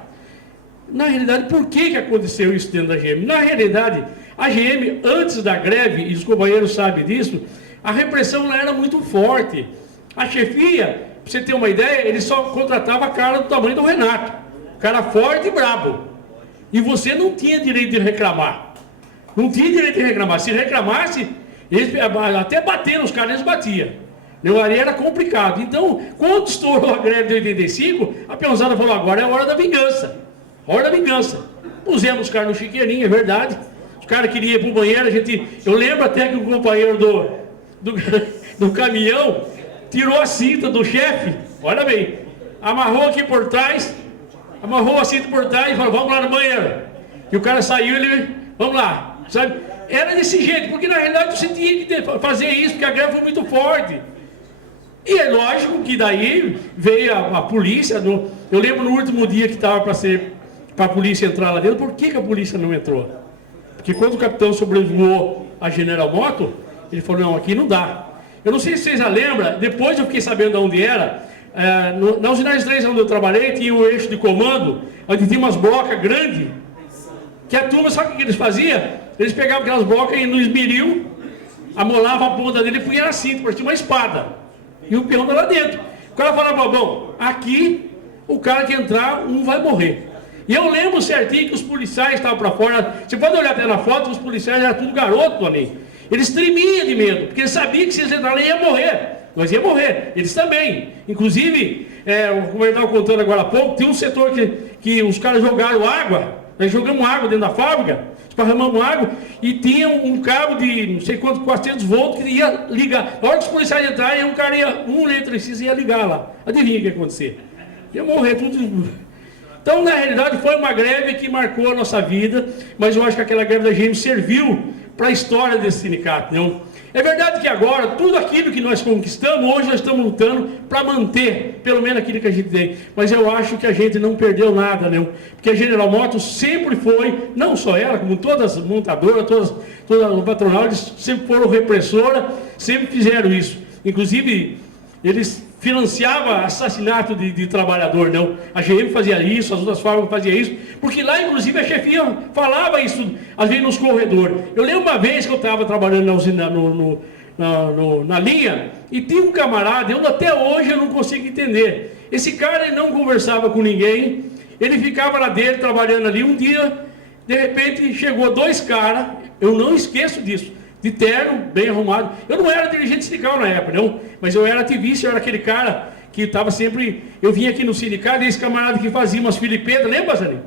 Na realidade, por que aconteceu isso dentro da GM? Na realidade, a GM, antes da greve, e os companheiros sabem disso, a repressão lá era muito forte. A chefia, para você ter uma ideia, ele só contratava cara do tamanho do Renato. Cara forte e brabo. E você não tinha direito de reclamar. Não tinha direito de reclamar. Se reclamasse, eles, até bater nos caras, eles batiam. Ali era complicado. Então, quando estourou a greve de 85, a peãozada falou, agora é a hora da vingança. Hora da vingança. Pusemos os caras no chiqueirinho, é verdade. Os caras queriam ir para o banheiro, eu lembro até que o companheiro do caminhão tirou a cinta do chefe, olha bem, amarrou aqui por trás, amarrou a cinta por trás e falou, vamos lá no banheiro. E o cara saiu, vamos lá, sabe? Era desse jeito, porque na realidade você tinha que fazer isso, porque a greve foi muito forte. E é lógico que daí veio a polícia, eu lembro no último dia que estava para a polícia entrar lá dentro. Por que a polícia não entrou? Porque quando o capitão sobrevoou a General Motors, ele falou, não, aqui não dá. Eu não sei se vocês já lembram, depois eu fiquei sabendo de onde era. Na Usinagem 3, onde eu trabalhei, tinha o eixo de comando, onde tinha umas brocas grandes, que a turma, sabe o que eles faziam? Eles pegavam aquelas brocas e no esmeril, amolavam a ponta dele e punha na cinta, parecia uma espada. E o peão estava lá dentro. O cara falava, bom, aqui o cara que entrar, um vai morrer. E eu lembro certinho que os policiais estavam para fora. Você pode olhar até na foto, os policiais eram tudo garoto ali. Eles tremiam de medo, porque eles sabiam que se eles entrarem ia morrer. Nós ia morrer, eles também. Inclusive, como eu estava contando agora há pouco, tem um setor que os caras jogaram água. Nós jogamos água dentro da fábrica, esparramamos água, e tinha um cabo de não sei quantos, 400 volts, que ia ligar. Na hora que os policiais entrarem, um cara ia, um eletricista ia ligar lá. Adivinha o que ia acontecer? Ia morrer tudo. Então, na realidade, foi uma greve que marcou a nossa vida, mas eu acho que aquela greve da GM serviu para a história desse sindicato, não? É verdade que agora, tudo aquilo que nós conquistamos, hoje nós estamos lutando para manter, pelo menos aquilo que a gente tem. Mas eu acho que a gente não perdeu nada, não. Porque a General Motors sempre foi, não só ela, como todas as montadoras, toda o patronal, eles sempre foram repressora, sempre fizeram isso. Inclusive, eles financiavam assassinato de trabalhador, não. A GM fazia isso, as outras fábricas faziam isso, porque lá, inclusive, a chefia falava isso, às vezes, nos corredores. Eu lembro uma vez que eu estava trabalhando na usina, na linha, e tinha um camarada, até hoje eu não consigo entender. Esse cara, ele não conversava com ninguém, ele ficava lá dele, trabalhando ali. Um dia, de repente, chegou 2 caras, eu não esqueço disso, de terno, bem arrumado. Eu não era dirigente sindical na época, não, mas eu era ativista, eu era aquele cara que estava sempre... Eu vinha aqui no sindicato, e esse camarada que fazia umas filipetas, lembra, Zaninho?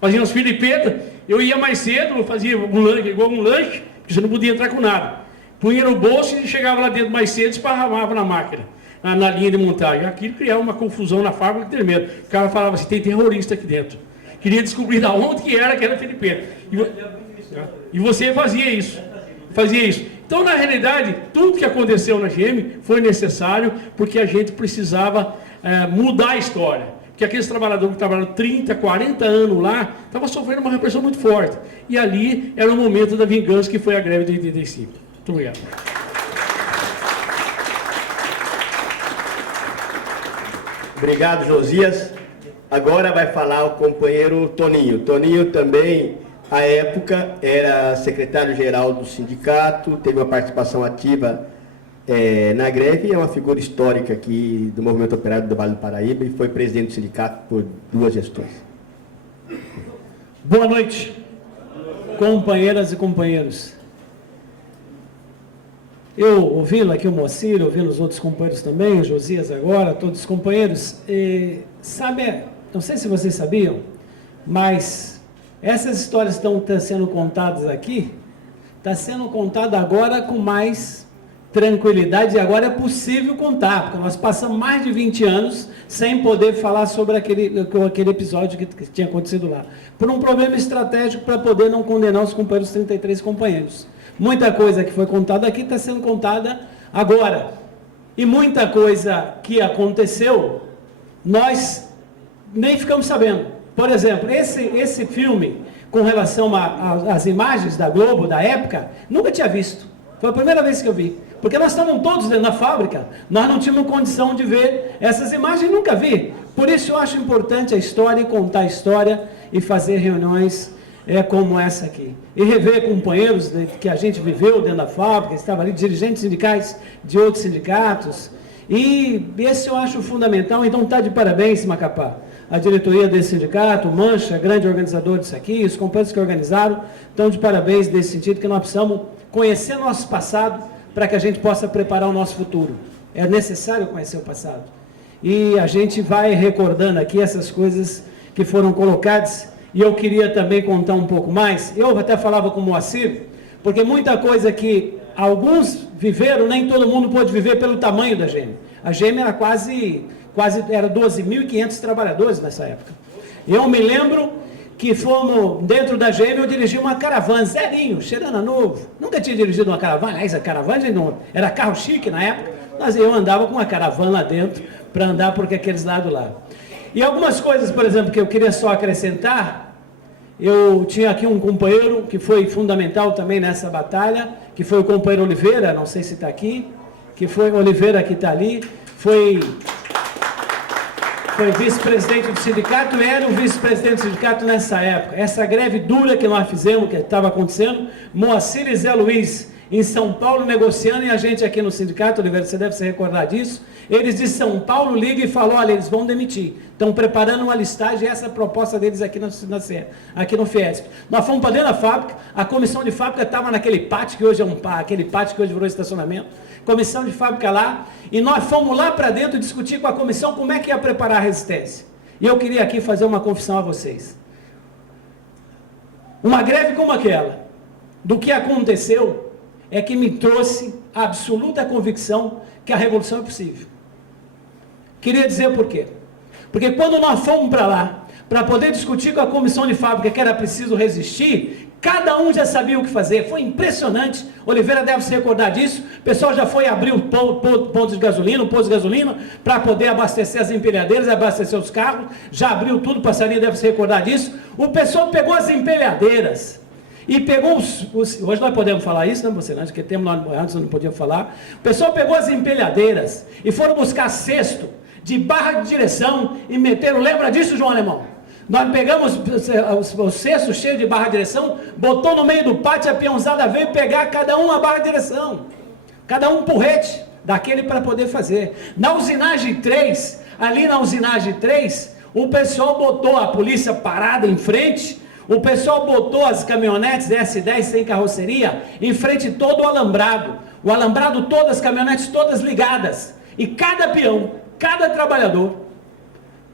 Fazia umas filipetas, eu ia mais cedo, eu fazia um lanche, igual um lanche, porque você não podia entrar com nada. Punha no bolso e chegava lá dentro mais cedo e esparramava na máquina, na linha de montagem. Aquilo criava uma confusão na fábrica tremenda. O cara falava assim, tem terrorista aqui dentro. Queria descobrir de onde que era aquela filipeta. E você fazia isso. Então, na realidade, tudo que aconteceu na GM foi necessário, porque a gente precisava mudar a história. Porque aqueles trabalhadores que trabalharam 30, 40 anos lá, estavam sofrendo uma repressão muito forte. E ali era o momento da vingança, que foi a greve de 85. Muito obrigado. Obrigado, Josias. Agora vai falar o companheiro Toninho. Toninho também, à época, era secretário-geral do sindicato, teve uma participação ativa na greve, e é uma figura histórica aqui do movimento operário do Vale do Paraíba, e foi presidente do sindicato por 2 gestões. Boa noite, companheiras e companheiros. Eu ouvindo aqui o Moacir, ouvindo os outros companheiros também, o Josias agora, todos os companheiros, não sei se vocês sabiam, mas essas histórias estão sendo contadas aqui, está sendo contada agora com mais tranquilidade, e agora é possível contar, porque nós passamos mais de 20 anos sem poder falar sobre aquele episódio que tinha acontecido lá, por um problema estratégico para poder não condenar os companheiros, 33 companheiros. Muita coisa que foi contada aqui está sendo contada agora, e muita coisa que aconteceu, nós nem ficamos sabendo. Por exemplo, esse filme, com relação às imagens da Globo, da época, nunca tinha visto. Foi a primeira vez que eu vi. Porque nós estávamos todos dentro da fábrica, nós não tínhamos condição de ver essas imagens, nunca vi. Por isso eu acho importante a história, e contar a história, e fazer reuniões como essa aqui. E rever companheiros que a gente viveu dentro da fábrica, estavam ali, dirigentes sindicais de outros sindicatos. E esse eu acho fundamental, então está de parabéns, Macapá. A diretoria desse sindicato, Mancha, grande organizador disso aqui, os companheiros que organizaram, estão de parabéns nesse sentido, que nós precisamos conhecer nosso passado para que a gente possa preparar o nosso futuro. É necessário conhecer o passado. E a gente vai recordando aqui essas coisas que foram colocadas, e eu queria também contar um pouco mais. Eu até falava com o Moacir, porque muita coisa que alguns viveram, nem todo mundo pôde viver pelo tamanho da GM. A GM era quase era 12.500 trabalhadores nessa época. Eu me lembro que fomos, dentro da GM, eu dirigi uma caravana, zerinho, cheirando a novo. Nunca tinha dirigido uma caravana, aliás, a caravana não, era carro chique na época, mas eu andava com uma caravana lá dentro, para andar por aqueles lados lá. E algumas coisas, por exemplo, que eu queria só acrescentar, eu tinha aqui um companheiro que foi fundamental também nessa batalha, que foi o companheiro Oliveira, não sei se está aqui, que foi Oliveira, que está ali, foi vice-presidente do sindicato, era o vice-presidente do sindicato nessa época. Essa greve dura que nós fizemos, que estava acontecendo, Moacir e Zé Luiz, em São Paulo, negociando, e a gente aqui no sindicato, Oliveira, você deve se recordar disso, eles de São Paulo ligam e falam, olha, eles vão demitir. Estão preparando uma listagem, essa é a proposta deles aqui aqui no Fiesp. Nós fomos para dentro da fábrica, a comissão de fábrica estava naquele pátio, que hoje é aquele pátio que hoje virou estacionamento, comissão de fábrica lá, e nós fomos lá para dentro discutir com a comissão como é que ia preparar a resistência. E eu queria aqui fazer uma confissão a vocês. Uma greve como aquela, do que aconteceu, é que me trouxe a absoluta convicção que a revolução é possível. Queria dizer por quê. Porque quando nós fomos para lá, para poder discutir com a comissão de fábrica que era preciso resistir, cada um já sabia o que fazer. Foi impressionante. Oliveira deve se recordar disso. O pessoal já foi abrir o posto de gasolina, para poder abastecer as empilhadeiras, abastecer os carros. Já abriu tudo, o passarinho deve se recordar disso. O pessoal pegou as empilhadeiras e pegou hoje nós podemos falar isso, né, você? Porque antes não podia falar. O pessoal pegou as empilhadeiras e foram buscar cesto de barra de direção e meteram, lembra disso, João Alemão? Nós pegamos o cesto cheio de barra de direção, botou no meio do pátio, a peãozada veio pegar cada um a barra de direção, cada um porrete daquele para poder fazer. Na usinagem 3, ali na usinagem 3, o pessoal botou a polícia parada em frente, o pessoal botou as caminhonetes S10 sem carroceria em frente todo o alambrado todas as caminhonetes todas ligadas, e cada peão, cada trabalhador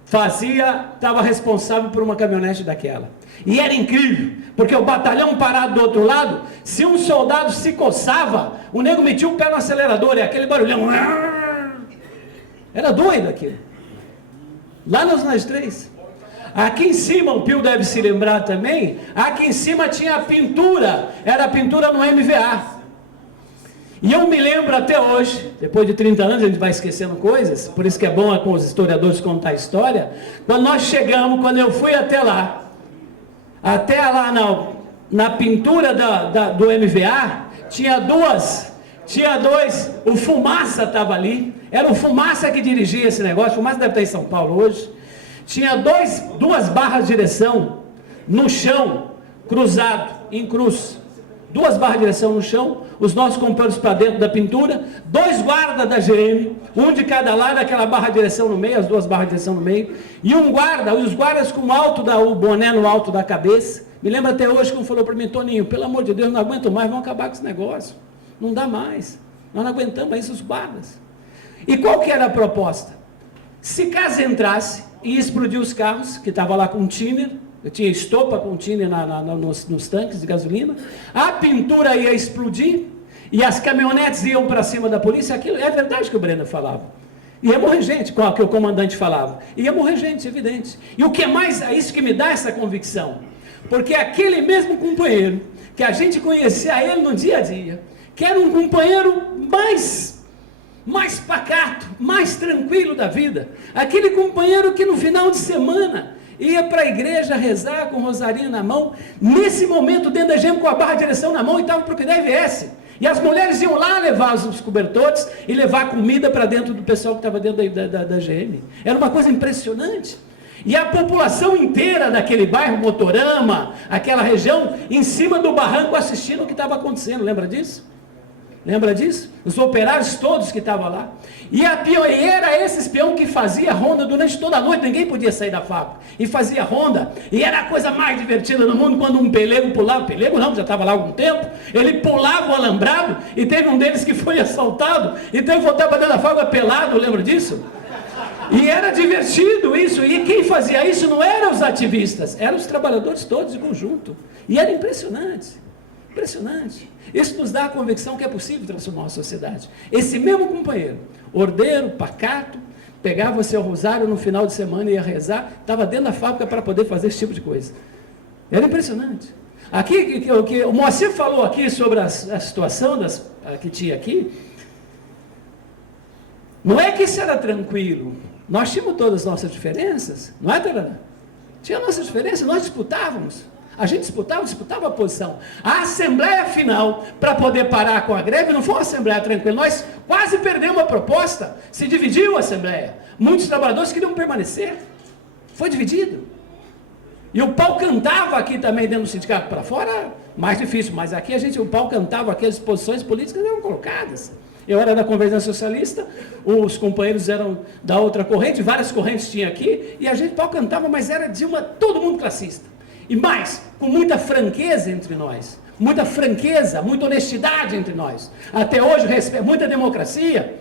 estava responsável por uma caminhonete daquela. E era incrível, porque o batalhão parado do outro lado, se um soldado se coçava, o nego metia o pé no acelerador, e aquele barulhão, era doido aquilo. Lá nas 3. Aqui em cima, o Pio deve se lembrar também, aqui em cima tinha a pintura, era a pintura no MVA. E eu me lembro até hoje, depois de 30 anos a gente vai esquecendo coisas, por isso que é bom com os historiadores contar a história, quando nós chegamos, quando eu fui até lá na pintura do MVA, tinha dois, o Fumaça estava ali, era o Fumaça que dirigia esse negócio, o Fumaça deve estar em São Paulo hoje, tinha duas barras de direção no chão, cruzado, em cruz, 2 barras de direção no chão, os nossos companheiros para dentro da pintura, 2 guardas da GM, um de cada lado, aquela barra de direção no meio, as 2 barras de direção no meio, e um guarda, os guardas com o boné no alto da cabeça. Me lembro até hoje que um falou para mim, Toninho, pelo amor de Deus, não aguento mais, vamos acabar com esse negócio, não dá mais, nós não aguentamos isso, os guardas. E qual que era a proposta? Se caso entrasse e explodir os carros, que estava lá com um tiner, eu tinha estopa com tiner nos tanques de gasolina, a pintura ia explodir, e as caminhonetes iam para cima da polícia, aquilo é verdade que o Breno falava. Ia morrer gente, que o comandante falava. Ia morrer gente, evidente. E o que mais, é isso que me dá essa convicção. Porque aquele mesmo companheiro, que a gente conhecia ele no dia a dia, que era um companheiro mais pacato, mais tranquilo da vida, aquele companheiro que no final de semana ia para a igreja rezar com o rosarinho na mão, nesse momento dentro da GM com a barra de direção na mão e estava para o que der e viesse. E as mulheres iam lá levar os cobertores e levar comida para dentro do pessoal que estava dentro da GM. Era uma coisa impressionante. E a população inteira daquele bairro, Motorama, aquela região, em cima do barranco assistindo o que estava acontecendo, lembra disso? Lembra disso? Os operários todos que estavam lá. E era esse espião que fazia ronda durante toda a noite, ninguém podia sair da fábrica. E fazia ronda, e era a coisa mais divertida no mundo, quando um pelego pulava, pelego não, já estava lá há algum tempo, ele pulava o alambrado, e teve um deles que foi assaltado, e teve que voltar para dentro da fábrica pelado, lembra disso? E era divertido isso, e quem fazia isso não eram os ativistas, eram os trabalhadores todos em conjunto. E era impressionante. Impressionante. Isso nos dá a convicção que é possível transformar a sociedade. Esse mesmo companheiro, ordeiro, pacato, pegava seu rosário no final de semana e ia rezar, estava dentro da fábrica para poder fazer esse tipo de coisa. Era impressionante. Aqui, o Moacir falou aqui sobre a situação que tinha aqui, não é que isso era tranquilo, nós tínhamos todas as nossas diferenças, não é, Tarana? Tinha nossas diferenças, nós disputávamos. A gente disputava a posição. A assembleia final, para poder parar com a greve, não foi uma assembleia tranquila. Nós quase perdemos a proposta, se dividiu a assembleia. Muitos trabalhadores queriam permanecer. Foi dividido. E o pau cantava aqui também dentro do sindicato. Para fora, mais difícil, mas aqui o pau cantava, aquelas posições políticas eram colocadas. Eu era da Convergência Socialista, os companheiros eram da outra corrente, várias correntes tinha aqui, e a gente pau cantava, mas era de todo mundo classista. E mais, com muita franqueza entre nós, muita franqueza, muita honestidade entre nós. Até hoje, muita democracia.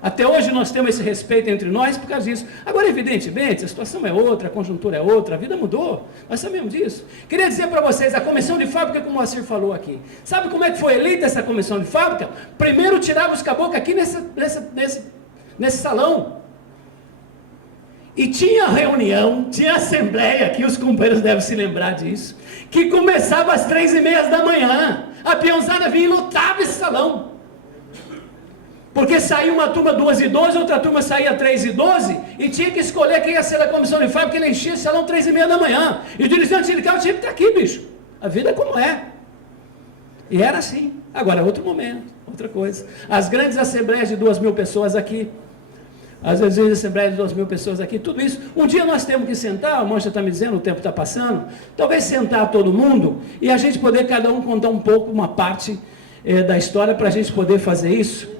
Até hoje nós temos esse respeito entre nós por causa disso. Agora, evidentemente, a situação é outra, a conjuntura é outra, a vida mudou. Nós sabemos disso. Queria dizer para vocês, a comissão de fábrica, como o Moacir falou aqui. Sabe como é que foi eleita essa comissão de fábrica? Primeiro tirava os caboclos aqui nesse salão. E tinha reunião, tinha assembleia aqui, os companheiros devem se lembrar disso, que começava às 3h30 da manhã. A peãozada vinha e lotava esse salão. Porque saía uma turma 2h12, outra turma saía 3h12, e tinha que escolher quem ia ser da comissão de fábrica, porque ele enchia esse salão 3h30 da manhã. E o dirigente sindical tinha que estar aqui, bicho. A vida é como é. E era assim. Agora, outro momento, outra coisa. As grandes assembleias de 2.000 pessoas aqui, às vezes assembleias de 2.000 pessoas aqui, tudo isso. Um dia nós temos que sentar, a Mancha está me dizendo, o tempo está passando, talvez sentar todo mundo, e a gente poder cada um contar um pouco, uma parte da história, para a gente poder fazer isso.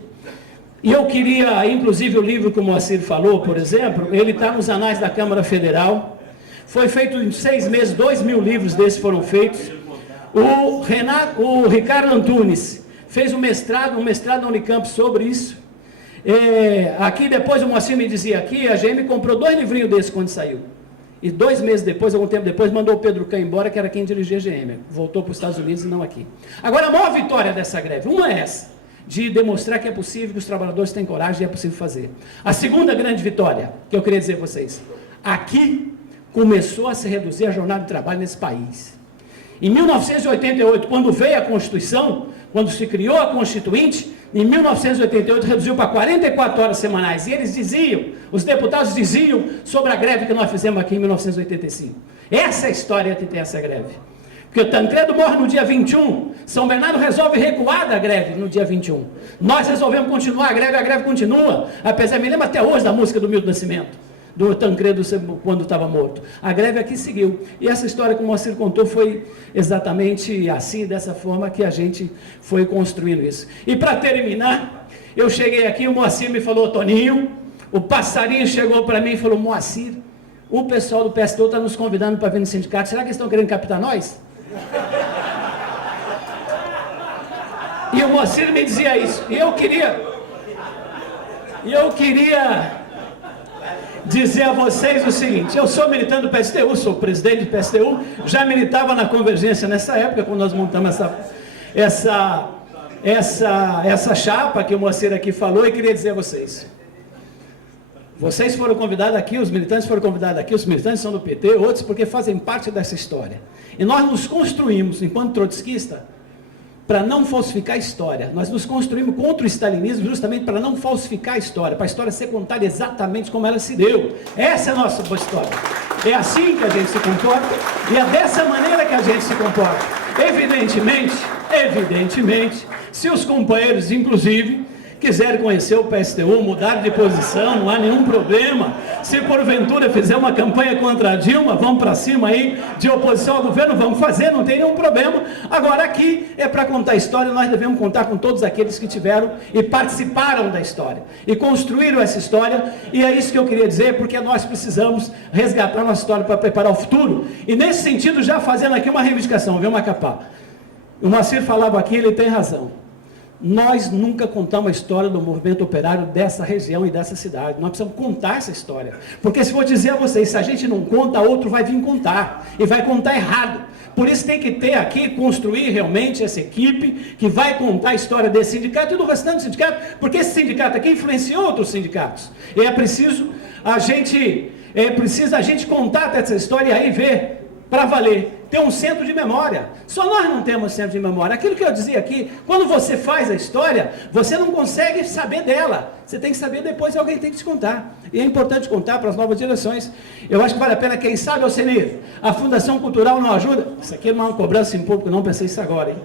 E eu queria, inclusive o livro que o Moacir falou, por exemplo, ele está nos anais da Câmara Federal, foi feito em 6 meses, 2.000 livros desses foram feitos. O Ricardo Antunes fez um mestrado na Unicamp sobre isso. Aqui depois o Moacir me dizia aqui, a GM comprou 2 livrinhos desses quando saiu. E 2 meses depois, algum tempo depois, mandou o Pedro Cã embora, que era quem dirigia a GM. Voltou para os Estados Unidos e não aqui. Agora, a maior vitória dessa greve, uma é essa, de demonstrar que é possível, que os trabalhadores têm coragem e é possível fazer. A segunda grande vitória, que eu queria dizer a vocês, aqui começou a se reduzir a jornada de trabalho nesse país. Em 1988, quando veio a Constituição, quando se criou a Constituinte, em 1988 reduziu para 44 horas semanais. E eles diziam, os deputados diziam sobre a greve que nós fizemos aqui em 1985. Essa é a história que tem essa greve. Porque o Tancredo morre no dia 21, São Bernardo resolve recuar da greve no dia 21. Nós resolvemos continuar a greve continua, apesar, me lembro até hoje da música do Milton Nascimento, do Tancredo quando estava morto. A greve aqui seguiu. E essa história que o Moacir contou foi exatamente assim, dessa forma que a gente foi construindo isso. E para terminar, eu cheguei aqui, o Moacir me falou, Toninho, o passarinho chegou para mim e falou, Moacir, o pessoal do PSTU está nos convidando para vir no sindicato, será que eles estão querendo captar nós? E o Moacir me dizia isso. E eu queria dizer a vocês o seguinte, eu sou militante do PSTU, sou presidente do PSTU, já militava na Convergência nessa época, quando nós montamos essa chapa que o Moacir aqui falou, e queria dizer a vocês foram convidados aqui, os militantes foram convidados aqui, os militantes são do PT, outros porque fazem parte dessa história. E nós nos construímos, enquanto trotskista, para não falsificar a história. Nós nos construímos contra o stalinismo justamente para não falsificar a história, para a história ser contada exatamente como ela se deu. Essa é a nossa boa história. É assim que a gente se comporta e é dessa maneira que a gente se comporta. Evidentemente, se os companheiros, inclusive, quiserem conhecer o PSTU, mudar de posição, não há nenhum problema. Se porventura fizer uma campanha contra a Dilma, vamos para cima aí, de oposição ao governo, vamos fazer, não tem nenhum problema. Agora aqui é para contar a história, nós devemos contar com todos aqueles que tiveram e participaram da história, e construíram essa história, e é isso que eu queria dizer, porque nós precisamos resgatar nossa história para preparar o futuro, e nesse sentido, já fazendo aqui uma reivindicação, viu, Macapá? O Moacir falava aqui, ele tem razão. Nós nunca contamos a história do movimento operário dessa região e dessa cidade. Nós precisamos contar essa história. Porque se for dizer a vocês, se a gente não conta, outro vai vir contar. E vai contar errado. Por isso tem que ter aqui, construir realmente essa equipe que vai contar a história desse sindicato e do restante sindicato. Porque esse sindicato aqui influenciou outros sindicatos. E é preciso a gente contar essa história e aí ver para valer, ter um centro de memória. Só nós não temos centro de memória. Aquilo que eu dizia aqui, quando você faz a história, você não consegue saber dela. Você tem que saber depois e alguém tem que te contar. E é importante contar para as novas gerações. Eu acho que vale a pena, quem sabe, Alcenir, a Fundação Cultural não ajuda. Isso aqui não é uma cobrança em público, não pensei isso agora, hein?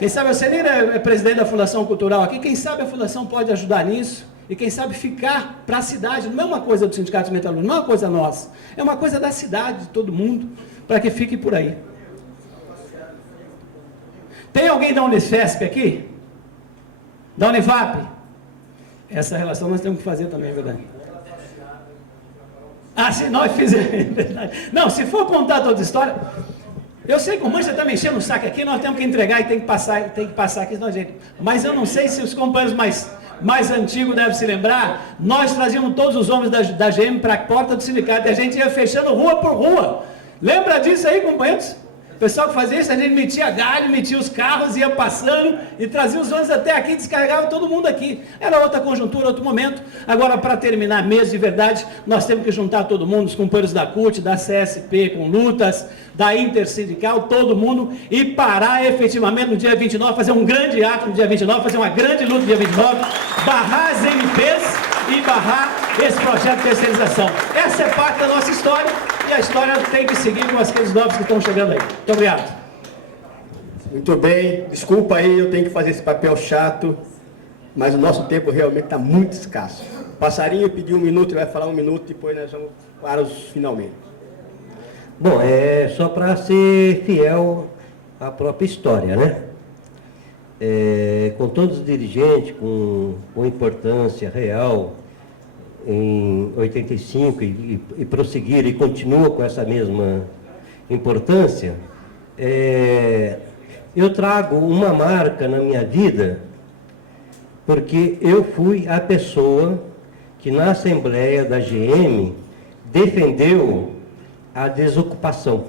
Quem sabe, Alcenir é presidente da Fundação Cultural aqui, quem sabe a Fundação pode ajudar nisso. E quem sabe ficar para a cidade, não é uma coisa do Sindicato dos Metalúrgicos, não é uma coisa nossa, é uma coisa da cidade, de todo mundo, para que fique por aí. Tem alguém da Unifesp aqui? Da Univap? Essa relação nós temos que fazer também, é verdade. Ah, se nós fizermos, não, se for contar toda a história, eu sei que o Mancha está me enchendo o saco aqui, nós temos que entregar e tem que passar aqui, senão, gente. Mas eu não sei se os companheiros mais antigos devem se lembrar, nós trazíamos todos os homens da GM para a porta do sindicato, e a gente ia fechando rua por rua. Lembra disso aí, companheiros? O pessoal que fazia isso, a gente metia galho, metia os carros, ia passando e trazia os ônibus até aqui, descarregava todo mundo aqui. Era outra conjuntura, outro momento. Agora, para terminar mesmo de verdade, nós temos que juntar todo mundo, os companheiros da CUT, da CSP com lutas, da Intersindical, todo mundo, e parar efetivamente no dia 29, fazer um grande ato no dia 29, fazer uma grande luta no dia 29, barrar as MPs e barrar esse projeto de terceirização. Essa é parte da nossa história, e a história tem que seguir com aqueles novos que estão chegando aí. Muito obrigado. Muito bem, desculpa aí, eu tenho que fazer esse papel chato, mas o nosso tempo realmente está muito escasso. O Passarinho pediu 1 minuto, ele vai falar 1 minuto, depois nós vamos para os finalmente. Bom, é só para ser fiel à própria história, né? Com todos os dirigentes, com importância real, em 85 e prosseguir e continua com essa mesma importância, eu trago uma marca na minha vida, porque eu fui a pessoa que na Assembleia da GM defendeu a desocupação.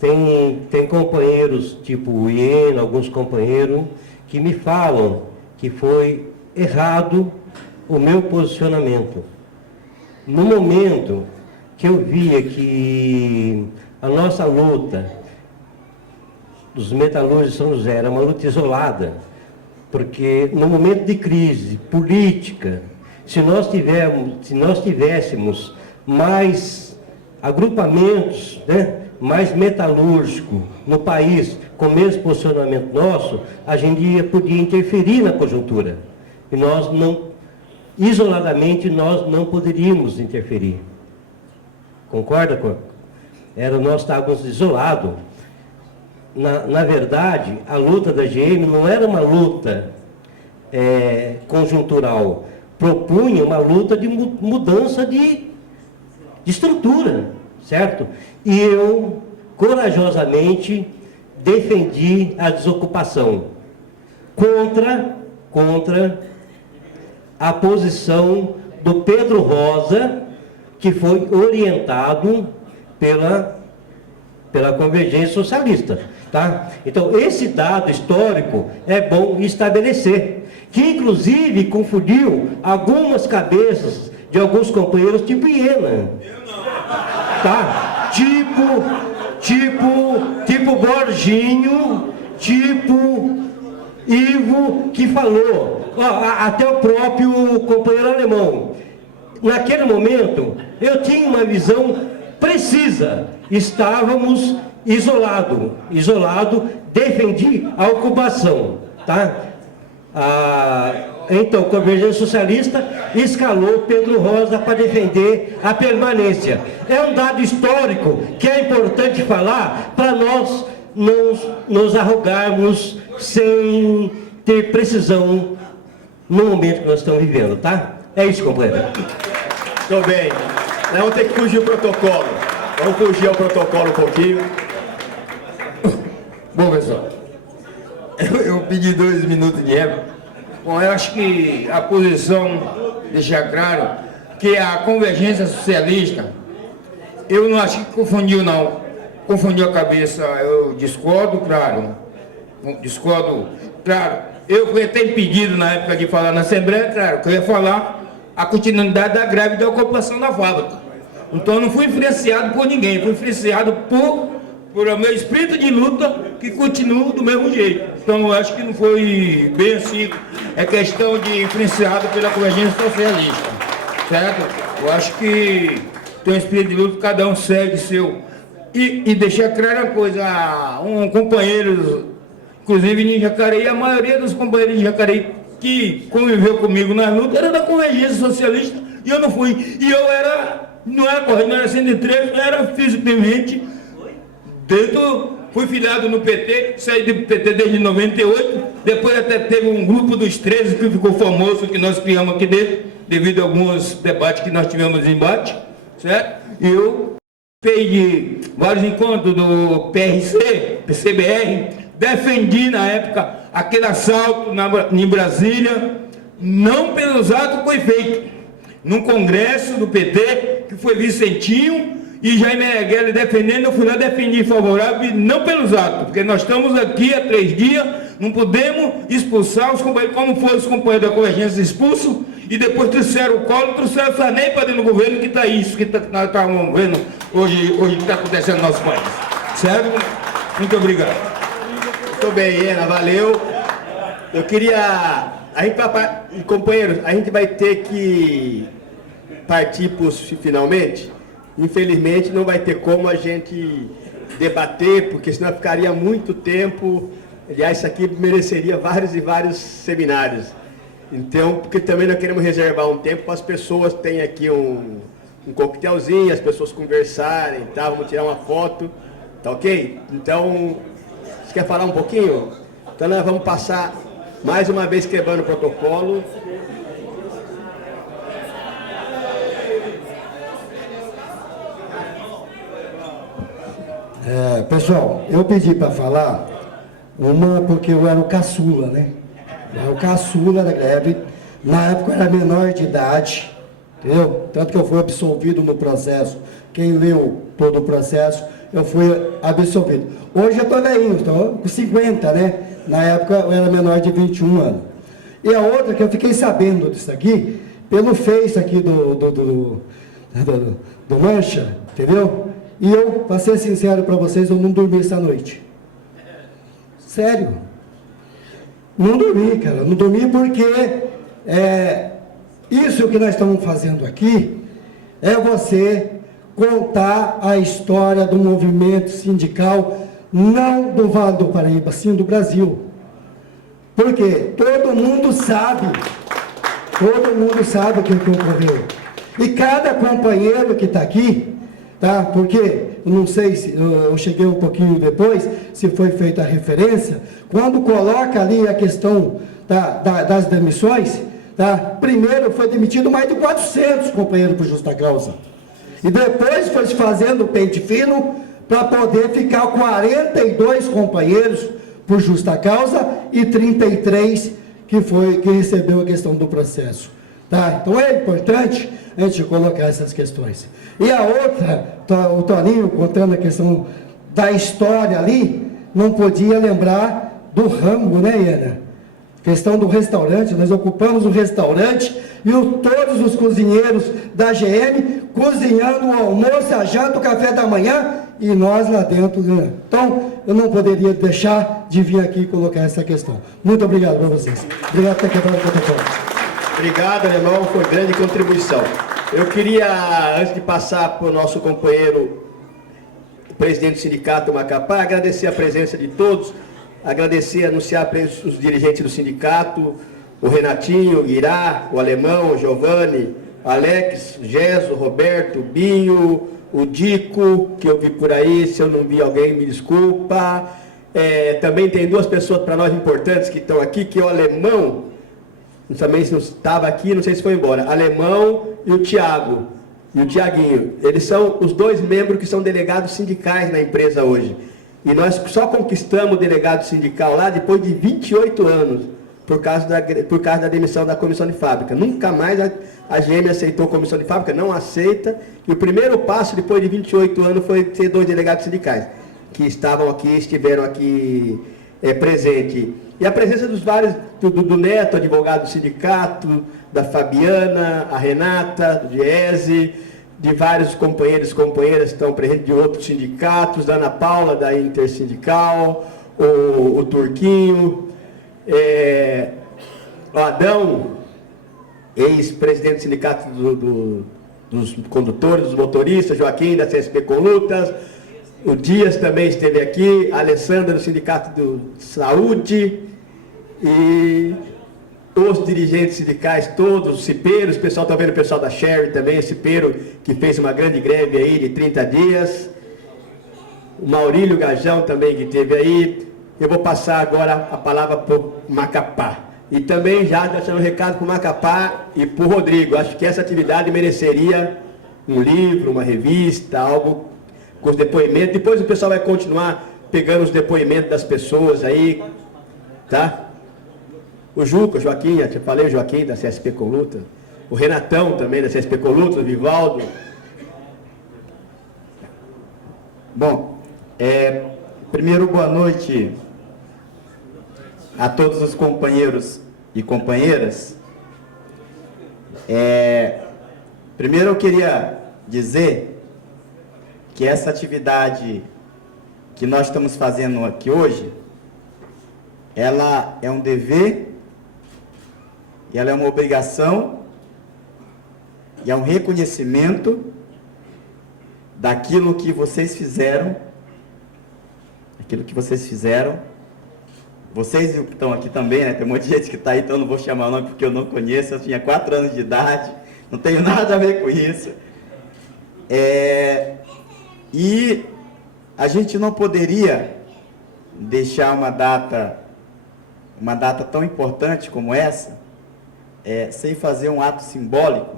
Tem companheiros, tipo o Iena, alguns companheiros, que me falam que foi errado o meu posicionamento. No momento que eu via que a nossa luta dos metalúrgicos de São José era uma luta isolada, porque no momento de crise política, se nós tivéssemos mais agrupamentos, né, mais metalúrgico no país, com o mesmo posicionamento nosso, a gente podia interferir na conjuntura. E nós não, isoladamente, nós não poderíamos interferir. Concorda, Corpo? Nós estávamos isolados. Na verdade, a luta da GM não era uma luta conjuntural, propunha uma luta de mudança de estrutura, certo? E eu, corajosamente, defendi a desocupação contra a posição do Pedro Rosa, que foi orientado pela Convergência Socialista, tá? Então, esse dado histórico é bom estabelecer, que inclusive confundiu algumas cabeças de alguns companheiros tipo Iena, tá? Tipo Borginho, tipo Ivo, que falou, até o próprio companheiro alemão. Naquele momento, eu tinha uma visão precisa, estávamos isolados, defendi a ocupação, tá? Então, a Convergência Socialista escalou Pedro Rosa para defender a permanência. É um dado histórico que é importante falar para nós não nos arrogarmos sem ter precisão no momento que nós estamos vivendo, tá? É isso, companheiro. Muito bem. Nós vamos ter que fugir o protocolo. Vamos fugir ao protocolo um pouquinho. Bom, pessoal, eu pedi 2 minutos de época. Bom, eu acho que a posição, deixar claro, que a Convergência Socialista, eu não acho que confundiu, não. Confundiu a cabeça, eu discordo, claro. Discordo, claro. Eu fui até impedido na época de falar na Assembleia, claro, que eu ia falar a continuidade da greve da ocupação da fábrica. Então eu não fui influenciado por ninguém, fui influenciado por o meu espírito de luta, que continua do mesmo jeito. Então eu acho que não foi bem assim, é questão de influenciado pela Convergência Socialista, certo? Eu acho que tem um espírito de luta, cada um segue seu. E deixar claro uma coisa, um companheiro, inclusive em Jacareí, a maioria dos companheiros de Jacareí que conviveu comigo na luta era da Convergência Socialista, e eu não fui. E eu não era correto, não era 103, eu era fisicamente fui filiado no PT, saí do PT desde 98, depois até teve um grupo dos 13 que ficou famoso, que nós criamos aqui dentro, devido a alguns debates que nós tivemos em embate, certo? E eu participei de vários encontros do PRC, PCBR, defendi na época aquele assalto em Brasília, não pelos atos que foi feito, num congresso do PT, que foi Vicentinho, e Jaime Meneghel defendendo, eu fui lá defender favorável, não pelos atos, porque nós estamos aqui há 3 dias, não podemos expulsar os companheiros, como foram os companheiros da Convergência expulsos, e depois trouxeram o Collor, trouxeram o Sarney para dentro do governo, que está isso, que nós estamos vendo hoje que está acontecendo no nosso país. Certo? Muito obrigado. Muito bem, Ana, valeu. Eu queria... companheiros, a gente vai ter que partir finalmente. Infelizmente não vai ter como a gente debater, porque senão ficaria muito tempo. Aliás, isso aqui mereceria vários e vários seminários. Então, porque também nós queremos reservar um tempo para as pessoas terem aqui um coquetelzinho, as pessoas conversarem, tá? Vamos tirar uma foto, tá ok? Então, você quer falar um pouquinho? Então nós vamos passar mais uma vez quebrando o protocolo. Pessoal, eu pedi para falar porque eu era o caçula, né? Eu era o caçula da greve. Na época eu era menor de idade, entendeu? Tanto que eu fui absolvido no processo. Quem leu todo o processo, eu fui absolvido. Hoje eu estou velhinho, estou com 50, né? Na época eu era menor de 21 anos. E a outra que eu fiquei sabendo disso aqui, pelo Face aqui do Mancha, entendeu? E eu, para ser sincero para vocês, eu não dormi essa noite. Sério. Não dormi, cara. Não dormi porque isso que nós estamos fazendo aqui é você contar a história do movimento sindical, não do Vale do Paraíba, sim do Brasil. Porque todo mundo sabe o que ocorreu. E cada companheiro que está aqui, tá? Porque, eu não sei se eu cheguei um pouquinho depois, se foi feita a referência, quando coloca ali a questão das demissões, tá? Primeiro foi demitido mais de 400 companheiros por justa causa. E depois foi se fazendo pente fino para poder ficar 42 companheiros por justa causa e 33 que recebeu a questão do processo. Tá? Então é importante a gente colocar essas questões. E a outra, o Toninho contando a questão da história ali, não podia lembrar do Rambo, né, Iana? Questão do restaurante, nós ocupamos o restaurante e todos os cozinheiros da GM cozinhando o almoço, a janta, o café da manhã e nós lá dentro. Né? Então, eu não poderia deixar de vir aqui e colocar essa questão. Muito obrigado para vocês. Obrigado por ter quebrado o protocolo. Obrigado, Alemão, foi grande contribuição. Eu queria, antes de passar para o nosso companheiro, o presidente do sindicato Macapá, agradecer a presença de todos, agradecer, anunciar os dirigentes do sindicato, o Renatinho, o Irá, o Alemão, o Giovanni, o Alex, o Gesso, o Roberto, o Binho, o Dico, que eu vi por aí, se eu não vi alguém, me desculpa. Também tem duas pessoas para nós importantes que estão aqui, que é o Alemão, também não estava aqui, não sei se foi embora, Alemão e o Tiago, e o Tiaguinho. Eles são os dois membros que são delegados sindicais na empresa hoje. E nós só conquistamos o delegado sindical lá depois de 28 anos, por causa da demissão da comissão de fábrica. Nunca mais a GM aceitou a comissão de fábrica, não aceita. E o primeiro passo, depois de 28 anos, foi ter dois delegados sindicais, que estiveram aqui presentes. E a presença dos vários, do Neto, advogado do sindicato, da Fabiana, a Renata, do Diese, de vários companheiros e companheiras que estão presentes de outros sindicatos, da Ana Paula, da Intersindical, o Turquinho, o Adão, ex-presidente do sindicato dos condutores, dos motoristas, Joaquim, da CSP Colutas, o Dias também esteve aqui, a Alessandra, do Sindicato de Saúde, e os dirigentes sindicais todos, os cipeiros, o pessoal está vendo o pessoal da Sherry também, cipeiro que fez uma grande greve aí de 30 dias, o Maurílio Gajão também que esteve aí. Eu vou passar agora a palavra para o Macapá. E também já deixando um recado para o Macapá e para o Rodrigo. Acho que essa atividade mereceria um livro, uma revista, algo com os depoimentos. Depois o pessoal vai continuar pegando os depoimentos das pessoas aí, tá? O Juca, Joaquim, eu falei, o Joaquim da CSP Colutas. O Renatão também da CSP Colutas, o Vivaldo. Bom, primeiro, boa noite a todos os companheiros e companheiras. Primeiro eu queria dizer que essa atividade que nós estamos fazendo aqui hoje, ela é um dever, e ela é uma obrigação, e é um reconhecimento daquilo que vocês fizeram, vocês que estão aqui também, né? Tem um monte de gente que está aí, então eu não vou chamar o nome porque eu não conheço, eu tinha 4 anos de idade, não tenho nada a ver com isso. E a gente não poderia deixar uma data tão importante como essa, sem fazer um ato simbólico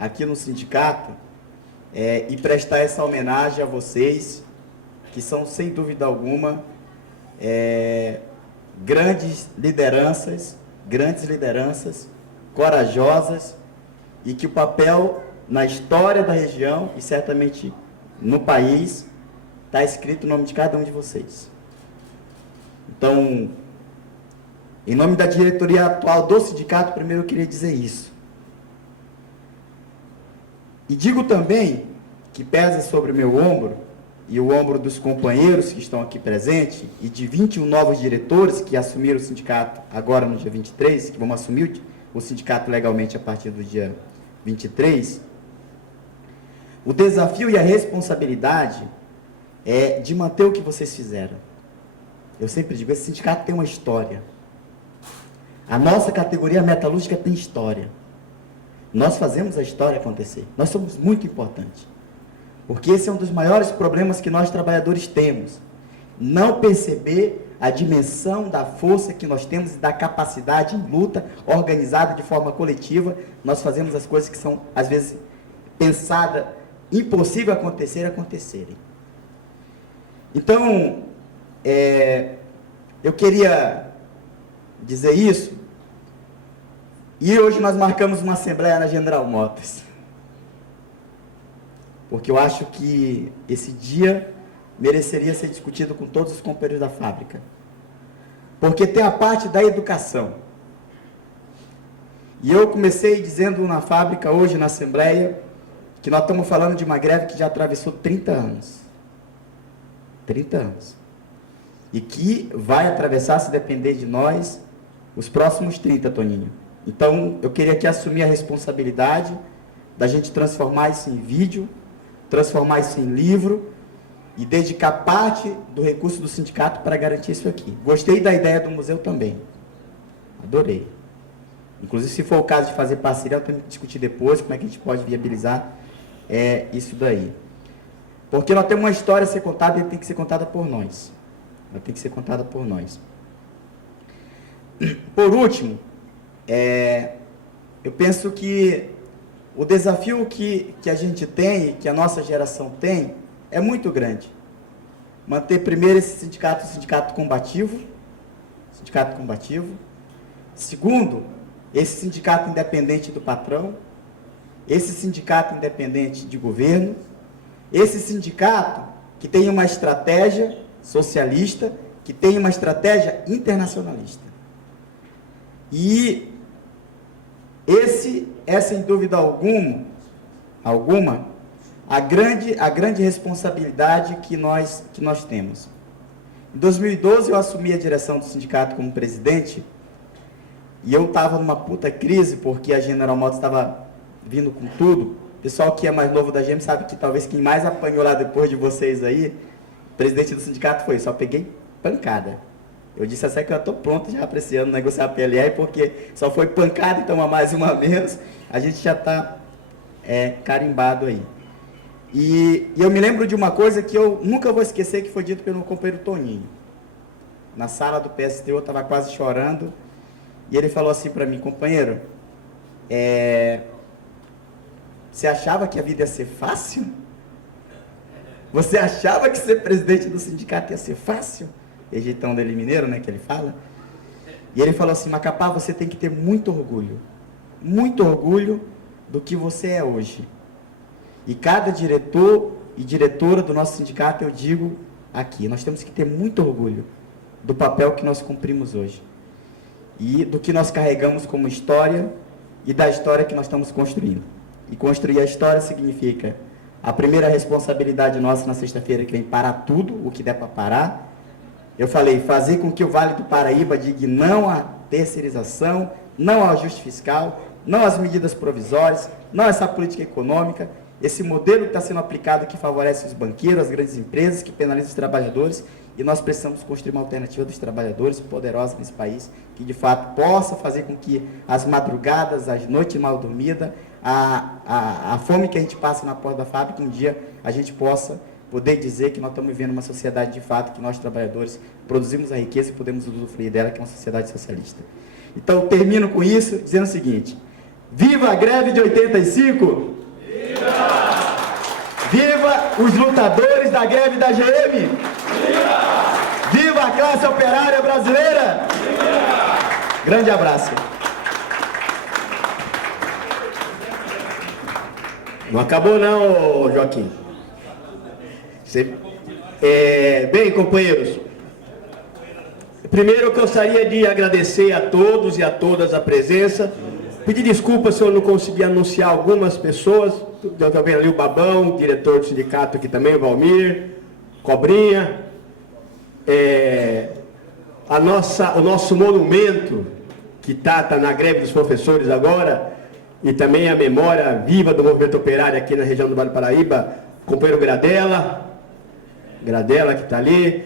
aqui no sindicato, e prestar essa homenagem a vocês, que são, sem dúvida alguma, grandes lideranças, corajosas, e que o papel na história da região, e certamente no país, está escrito o nome de cada um de vocês. Então, em nome da diretoria atual do sindicato, primeiro eu queria dizer isso. E digo também que pesa sobre o meu ombro, e o ombro dos companheiros que estão aqui presentes, e de 21 novos diretores que assumiram o sindicato agora no dia 23, que vão assumir o sindicato legalmente a partir do dia 23, o desafio e a responsabilidade é de manter o que vocês fizeram. Eu sempre digo, esse sindicato tem uma história. A nossa categoria metalúrgica tem história. Nós fazemos a história acontecer. Nós somos muito importantes. Porque esse é um dos maiores problemas que nós trabalhadores temos. Não perceber a dimensão da força que nós temos e da capacidade em luta organizada de forma coletiva. Nós fazemos as coisas que são, às vezes, pensadas, impossível acontecerem. Então, eu queria dizer isso, e hoje nós marcamos uma assembleia na General Motors, porque eu acho que esse dia mereceria ser discutido com todos os companheiros da fábrica, porque tem a parte da educação, e eu comecei dizendo na fábrica, hoje na assembleia, que nós estamos falando de uma greve que já atravessou 30 anos, e que vai atravessar, se depender de nós, os próximos 30, Toninho. Então, eu queria aqui assumir a responsabilidade da gente transformar isso em vídeo, transformar isso em livro e dedicar parte do recurso do sindicato para garantir isso aqui. Gostei da ideia do museu também. Adorei. Inclusive, se for o caso de fazer parceria, eu tenho que discutir depois como é que a gente pode viabilizar isso daí. Porque nós temos uma história a ser contada e tem que ser contada por nós. Por último, eu penso que o desafio que a gente tem, que a nossa geração tem, é muito grande. Manter primeiro esse sindicato combativo. Segundo, esse sindicato independente do patrão. Esse sindicato independente de governo. Esse sindicato que tem uma estratégia socialista, que tem uma estratégia internacionalista. E esse é, sem dúvida alguma, a grande responsabilidade que nós temos. Em 2012, eu assumi a direção do sindicato como presidente, e eu estava numa puta crise, porque a General Motors estava vindo com tudo. O pessoal que é mais novo da GM sabe que talvez quem mais apanhou lá depois de vocês aí, presidente do sindicato, foi, só peguei pancada. Eu disse até que eu estou pronto já para esse ano negociar a PLR, porque só foi pancada, então uma mais, uma menos, a gente já está carimbado aí. E eu me lembro de uma coisa que eu nunca vou esquecer, que foi dito pelo meu companheiro Toninho. Na sala do PSTU, eu estava quase chorando, e ele falou assim para mim, companheiro, você achava que a vida ia ser fácil? Você achava que ser presidente do sindicato ia ser fácil? Rejeitão dele mineiro, né, que ele fala. E ele falou assim, Macapá, você tem que ter muito orgulho do que você é hoje. E cada diretor e diretora do nosso sindicato, eu digo aqui, nós temos que ter muito orgulho do papel que nós cumprimos hoje. E do que nós carregamos como história e da história que nós estamos construindo. E construir a história significa a primeira responsabilidade nossa na sexta-feira, que vem parar tudo, o que der para parar. Eu falei, fazer com que o Vale do Paraíba diga não à terceirização, não ao ajuste fiscal, não às medidas provisórias, não a essa política econômica, esse modelo que está sendo aplicado que favorece os banqueiros, as grandes empresas, que penaliza os trabalhadores, e nós precisamos construir uma alternativa dos trabalhadores poderosa nesse país, que de fato possa fazer com que as madrugadas, as noites mal dormidas, a fome que a gente passa na porta da fábrica, um dia a gente possa poder dizer que nós estamos vivendo uma sociedade de fato, que nós trabalhadores produzimos a riqueza e podemos usufruir dela, que é uma sociedade socialista. Então, eu termino com isso, dizendo o seguinte, viva a greve de 85! Viva! Viva os lutadores da greve da GM! Viva! Viva a classe operária brasileira! Viva! Grande abraço! Não acabou não, Joaquim. Bem, companheiros, primeiro eu gostaria de agradecer a todos e a todas a presença, pedir desculpas se eu não consegui anunciar algumas pessoas, estou vendo ali o Babão, diretor do sindicato aqui também, o Valmir, Cobrinha, o nosso monumento, que está na greve dos professores agora, e também a memória viva do movimento operário aqui na região do Vale do Paraíba, companheiro Gradella que está ali,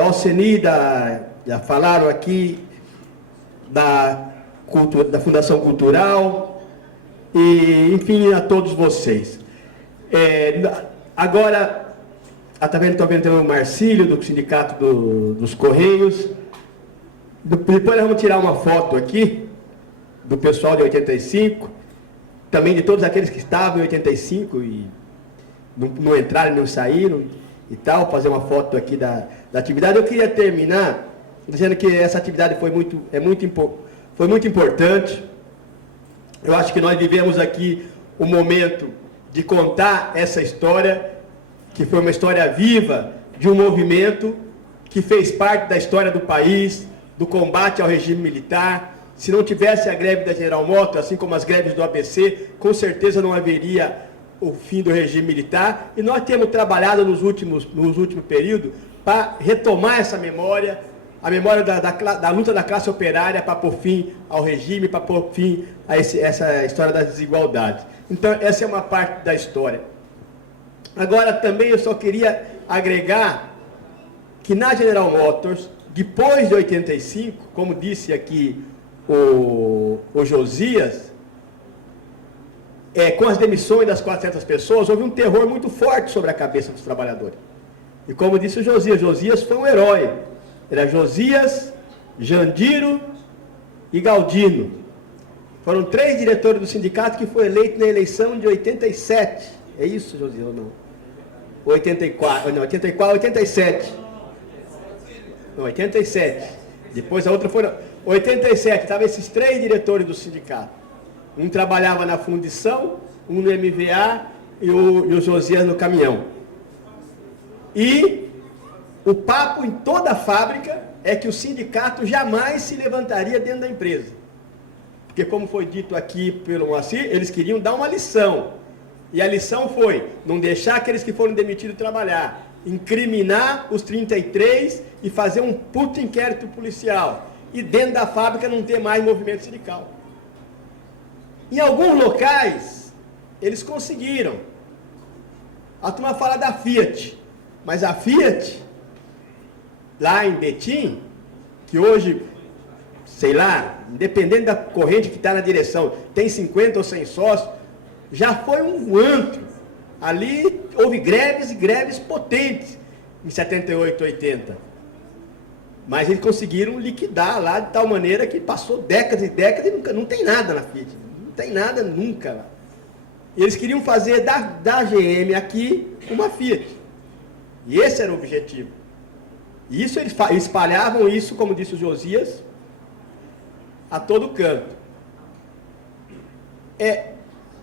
Alcenida, já falaram aqui da Fundação Cultural, e enfim, a todos vocês. Agora, também estou vendo o Marcílio, do Sindicato dos Correios. Depois nós vamos tirar uma foto aqui, do pessoal de 85, também de todos aqueles que estavam em 85 e não entraram, não saíram e tal, fazer uma foto aqui da atividade. Eu queria terminar dizendo que essa atividade foi muito importante. Eu acho que nós vivemos aqui um momento de contar essa história, que foi uma história viva de um movimento que fez parte da história do país, do combate ao regime militar. Se não tivesse a greve da General Motors, assim como as greves do ABC, com certeza não haveria o fim do regime militar. E nós temos trabalhado nos últimos períodos para retomar essa memória, a memória da luta da classe operária para pôr fim ao regime, para pôr fim a essa história das desigualdades. Então, essa é uma parte da história. Agora, também eu só queria agregar que na General Motors, depois de 85, como disse aqui o Josias, com as demissões das 400 pessoas, houve um terror muito forte sobre a cabeça dos trabalhadores. E como disse o Josias foi um herói. Era Josias, Jandiro e Galdino. Foram 3 diretores do sindicato que foram eleitos na eleição de 87. É isso, Josias, ou não? 84, não, 84, 87. Não, 87. Depois a outra foi... 87, estavam esses 3 diretores do sindicato. Um trabalhava na fundição, um no MVA e o Josias no caminhão. E o papo em toda a fábrica é que o sindicato jamais se levantaria dentro da empresa. Porque, como foi dito aqui pelo Moacir, eles queriam dar uma lição. E a lição foi não deixar aqueles que foram demitidos trabalhar, incriminar os 33 e fazer um puto inquérito policial. E dentro da fábrica não ter mais movimento sindical. Em alguns locais, eles conseguiram. A turma fala da Fiat, mas a Fiat, lá em Betim, que hoje, sei lá, independente da corrente que está na direção, tem 50 ou 100 sócios, já foi um antro. Ali houve greves e greves potentes em 78, 80. Mas eles conseguiram liquidar lá de tal maneira que passou décadas e décadas e nunca, não tem nada na Fiat. Não tem nada nunca lá. E eles queriam fazer da GM aqui uma Fiat. E esse era o objetivo. E isso eles espalhavam isso, como disse o Josias, a todo canto.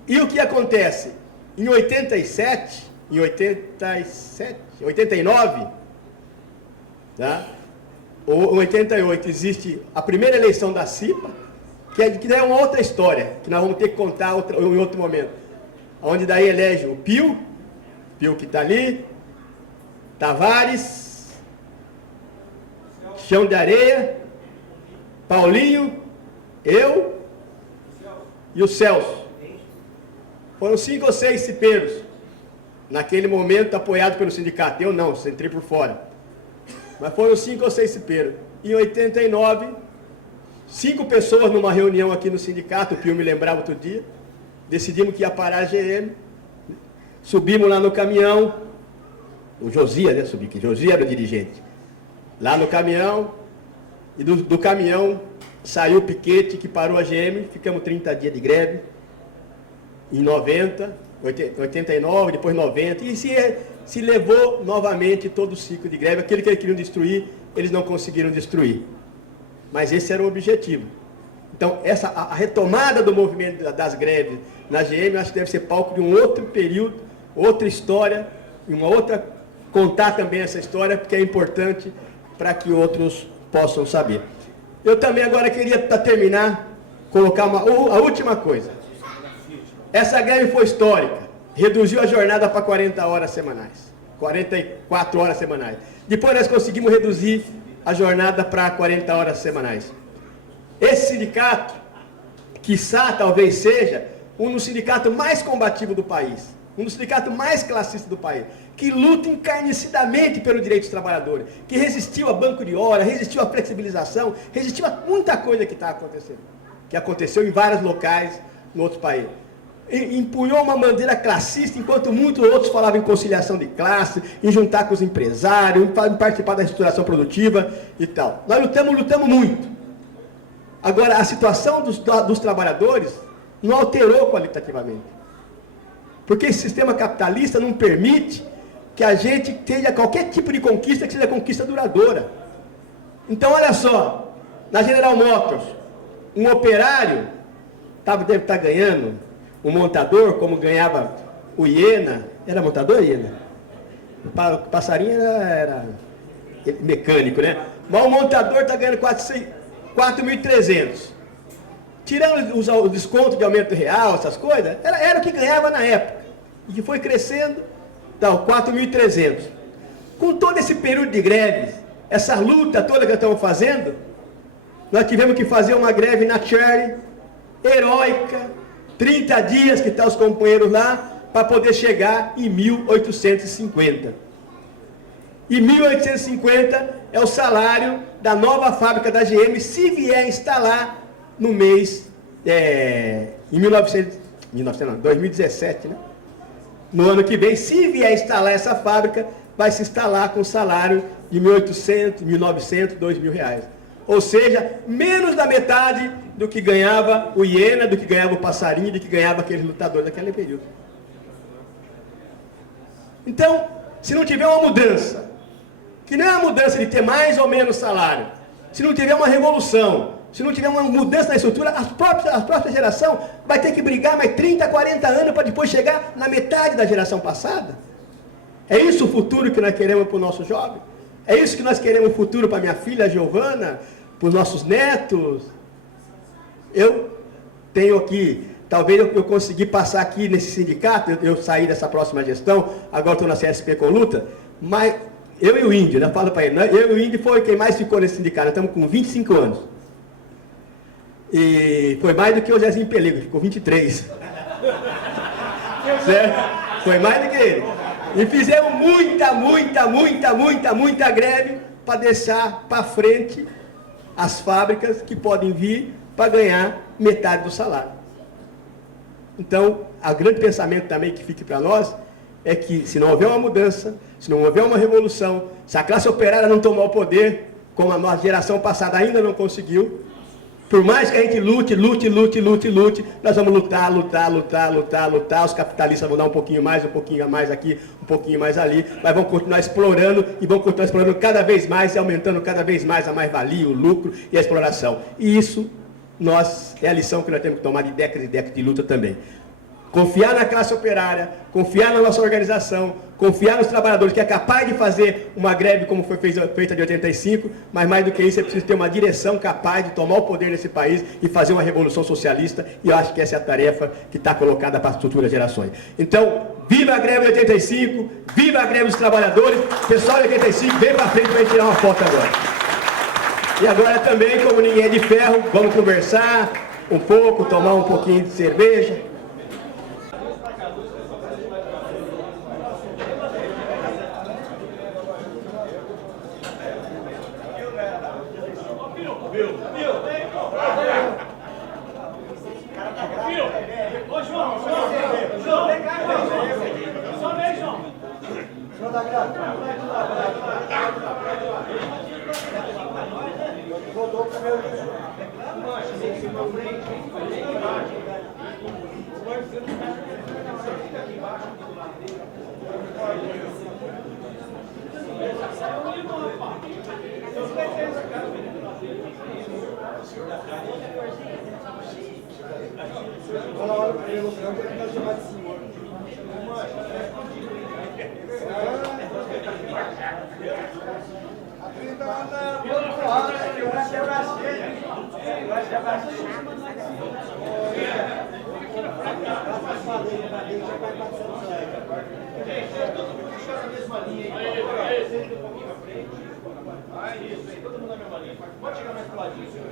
E o que acontece? Em 89, tá? Ou 88, existe a primeira eleição da CIPA, que é uma outra história, que nós vamos ter que contar em outro momento. Onde daí elege o Pio que está ali, Tavares, Chão de Areia, Paulinho, eu e o Celso. Foram 5 ou 6 cipeiros, naquele momento apoiados pelo sindicato. Eu não, entrei por fora. Mas foram 5 ou 6 cipeiros. Em 89, 5 pessoas numa reunião aqui no sindicato, o Pio me lembrava outro dia, decidimos que ia parar a GM, subimos lá no caminhão, o Josias, né, que Josias era o dirigente, lá no caminhão, e do caminhão saiu o piquete que parou a GM, ficamos 30 dias de greve, em 90, 89, depois 90, e se levou novamente todo o ciclo de greve. Aquilo que eles queriam destruir, eles não conseguiram destruir. Mas esse era o objetivo. Então, a retomada do movimento das greves na GM, eu acho que deve ser palco de um outro período, outra história, e contar também essa história, porque é importante para que outros possam saber. Eu também agora queria, para terminar, colocar a última coisa. Essa greve foi histórica, reduziu a jornada para 40 horas semanais, 44 horas semanais. Depois nós conseguimos reduzir a jornada para 40 horas semanais. Esse sindicato, quiçá talvez seja um dos sindicatos mais combativos do país, um dos sindicatos mais classistas do país, que luta encarnicidamente pelos direitos dos trabalhadores, que resistiu a banco de hora, resistiu à flexibilização, resistiu a muita coisa que está acontecendo, que aconteceu em vários locais no outro país. Empunhou uma bandeira classista, enquanto muitos outros falavam em conciliação de classe, em juntar com os empresários, em participar da reestruturação produtiva e tal. Nós lutamos muito. Agora, a situação dos trabalhadores não alterou qualitativamente. Porque esse sistema capitalista não permite que a gente tenha qualquer tipo de conquista que seja conquista duradoura. Então, olha só, na General Motors, um operário deve estar ganhando, um montador, como ganhava o Iena, era montador, Iena? O passarinho era mecânico, né? Mas o montador está ganhando 4.300. Tirando o desconto de aumento real, essas coisas, era o que ganhava na época. E que foi crescendo, então, 4.300. Com todo esse período de greves, essa luta toda que nós estamos fazendo, nós tivemos que fazer uma greve na Cherry, heróica, 30 dias que estão os companheiros lá, para poder chegar em 1.850. E 1.850 é o salário da nova fábrica da GM, se vier instalar no mês, em 2017, né? No ano que vem, se vier instalar essa fábrica, vai se instalar com salário de 1.800, 1.900, 2.000 reais. Ou seja, menos da metade do que ganhava o Iena, do que ganhava o Passarinho, do que ganhava aqueles lutadores naquele período. Então, se não tiver uma mudança, que não é uma mudança de ter mais ou menos salário, se não tiver uma revolução, se não tiver uma mudança na estrutura, a própria geração vai ter que brigar mais 30, 40 anos para depois chegar na metade da geração passada. É isso o futuro que nós queremos para o nosso jovem? É isso que nós queremos o futuro para minha filha Giovana, para os nossos netos? Eu tenho aqui talvez eu consegui passar aqui nesse sindicato, eu saí dessa próxima gestão, agora estou na CSP com luta, mas eu e o Índio, né? Falo para ele, né? Eu e o Índio foi quem mais ficou nesse sindicato, nós estamos com 25 anos. E foi mais do que o Zezinho Pelego, ficou 23. Certo? Foi mais do que ele. E fizemos muita greve para deixar para frente as fábricas que podem vir para ganhar metade do salário. Então, o grande pensamento também que fique para nós é que se não houver uma mudança, se não houver uma revolução, se a classe operária não tomar o poder, como a nossa geração passada ainda não conseguiu, por mais que a gente lute, nós vamos lutar, os capitalistas vão dar um pouquinho mais aqui, um pouquinho mais ali, mas vão continuar explorando e vão continuar explorando cada vez mais e aumentando cada vez mais a mais-valia, o lucro e a exploração. E isso é a lição que nós temos que tomar de décadas e décadas de luta também. Confiar na classe operária, confiar na nossa organização, confiar nos trabalhadores, que é capaz de fazer uma greve como foi feita de 85, mas mais do que isso é preciso ter uma direção capaz de tomar o poder nesse país e fazer uma revolução socialista, e eu acho que essa é a tarefa que está colocada para as futuras gerações. Então, viva a greve de 85, viva a greve dos trabalhadores, pessoal de 85, vem para frente para a gente tirar uma foto agora. E agora também, como ninguém é de ferro, vamos conversar um pouco, tomar um pouquinho de cerveja. Pode chegar mais pro ladinho, senhor.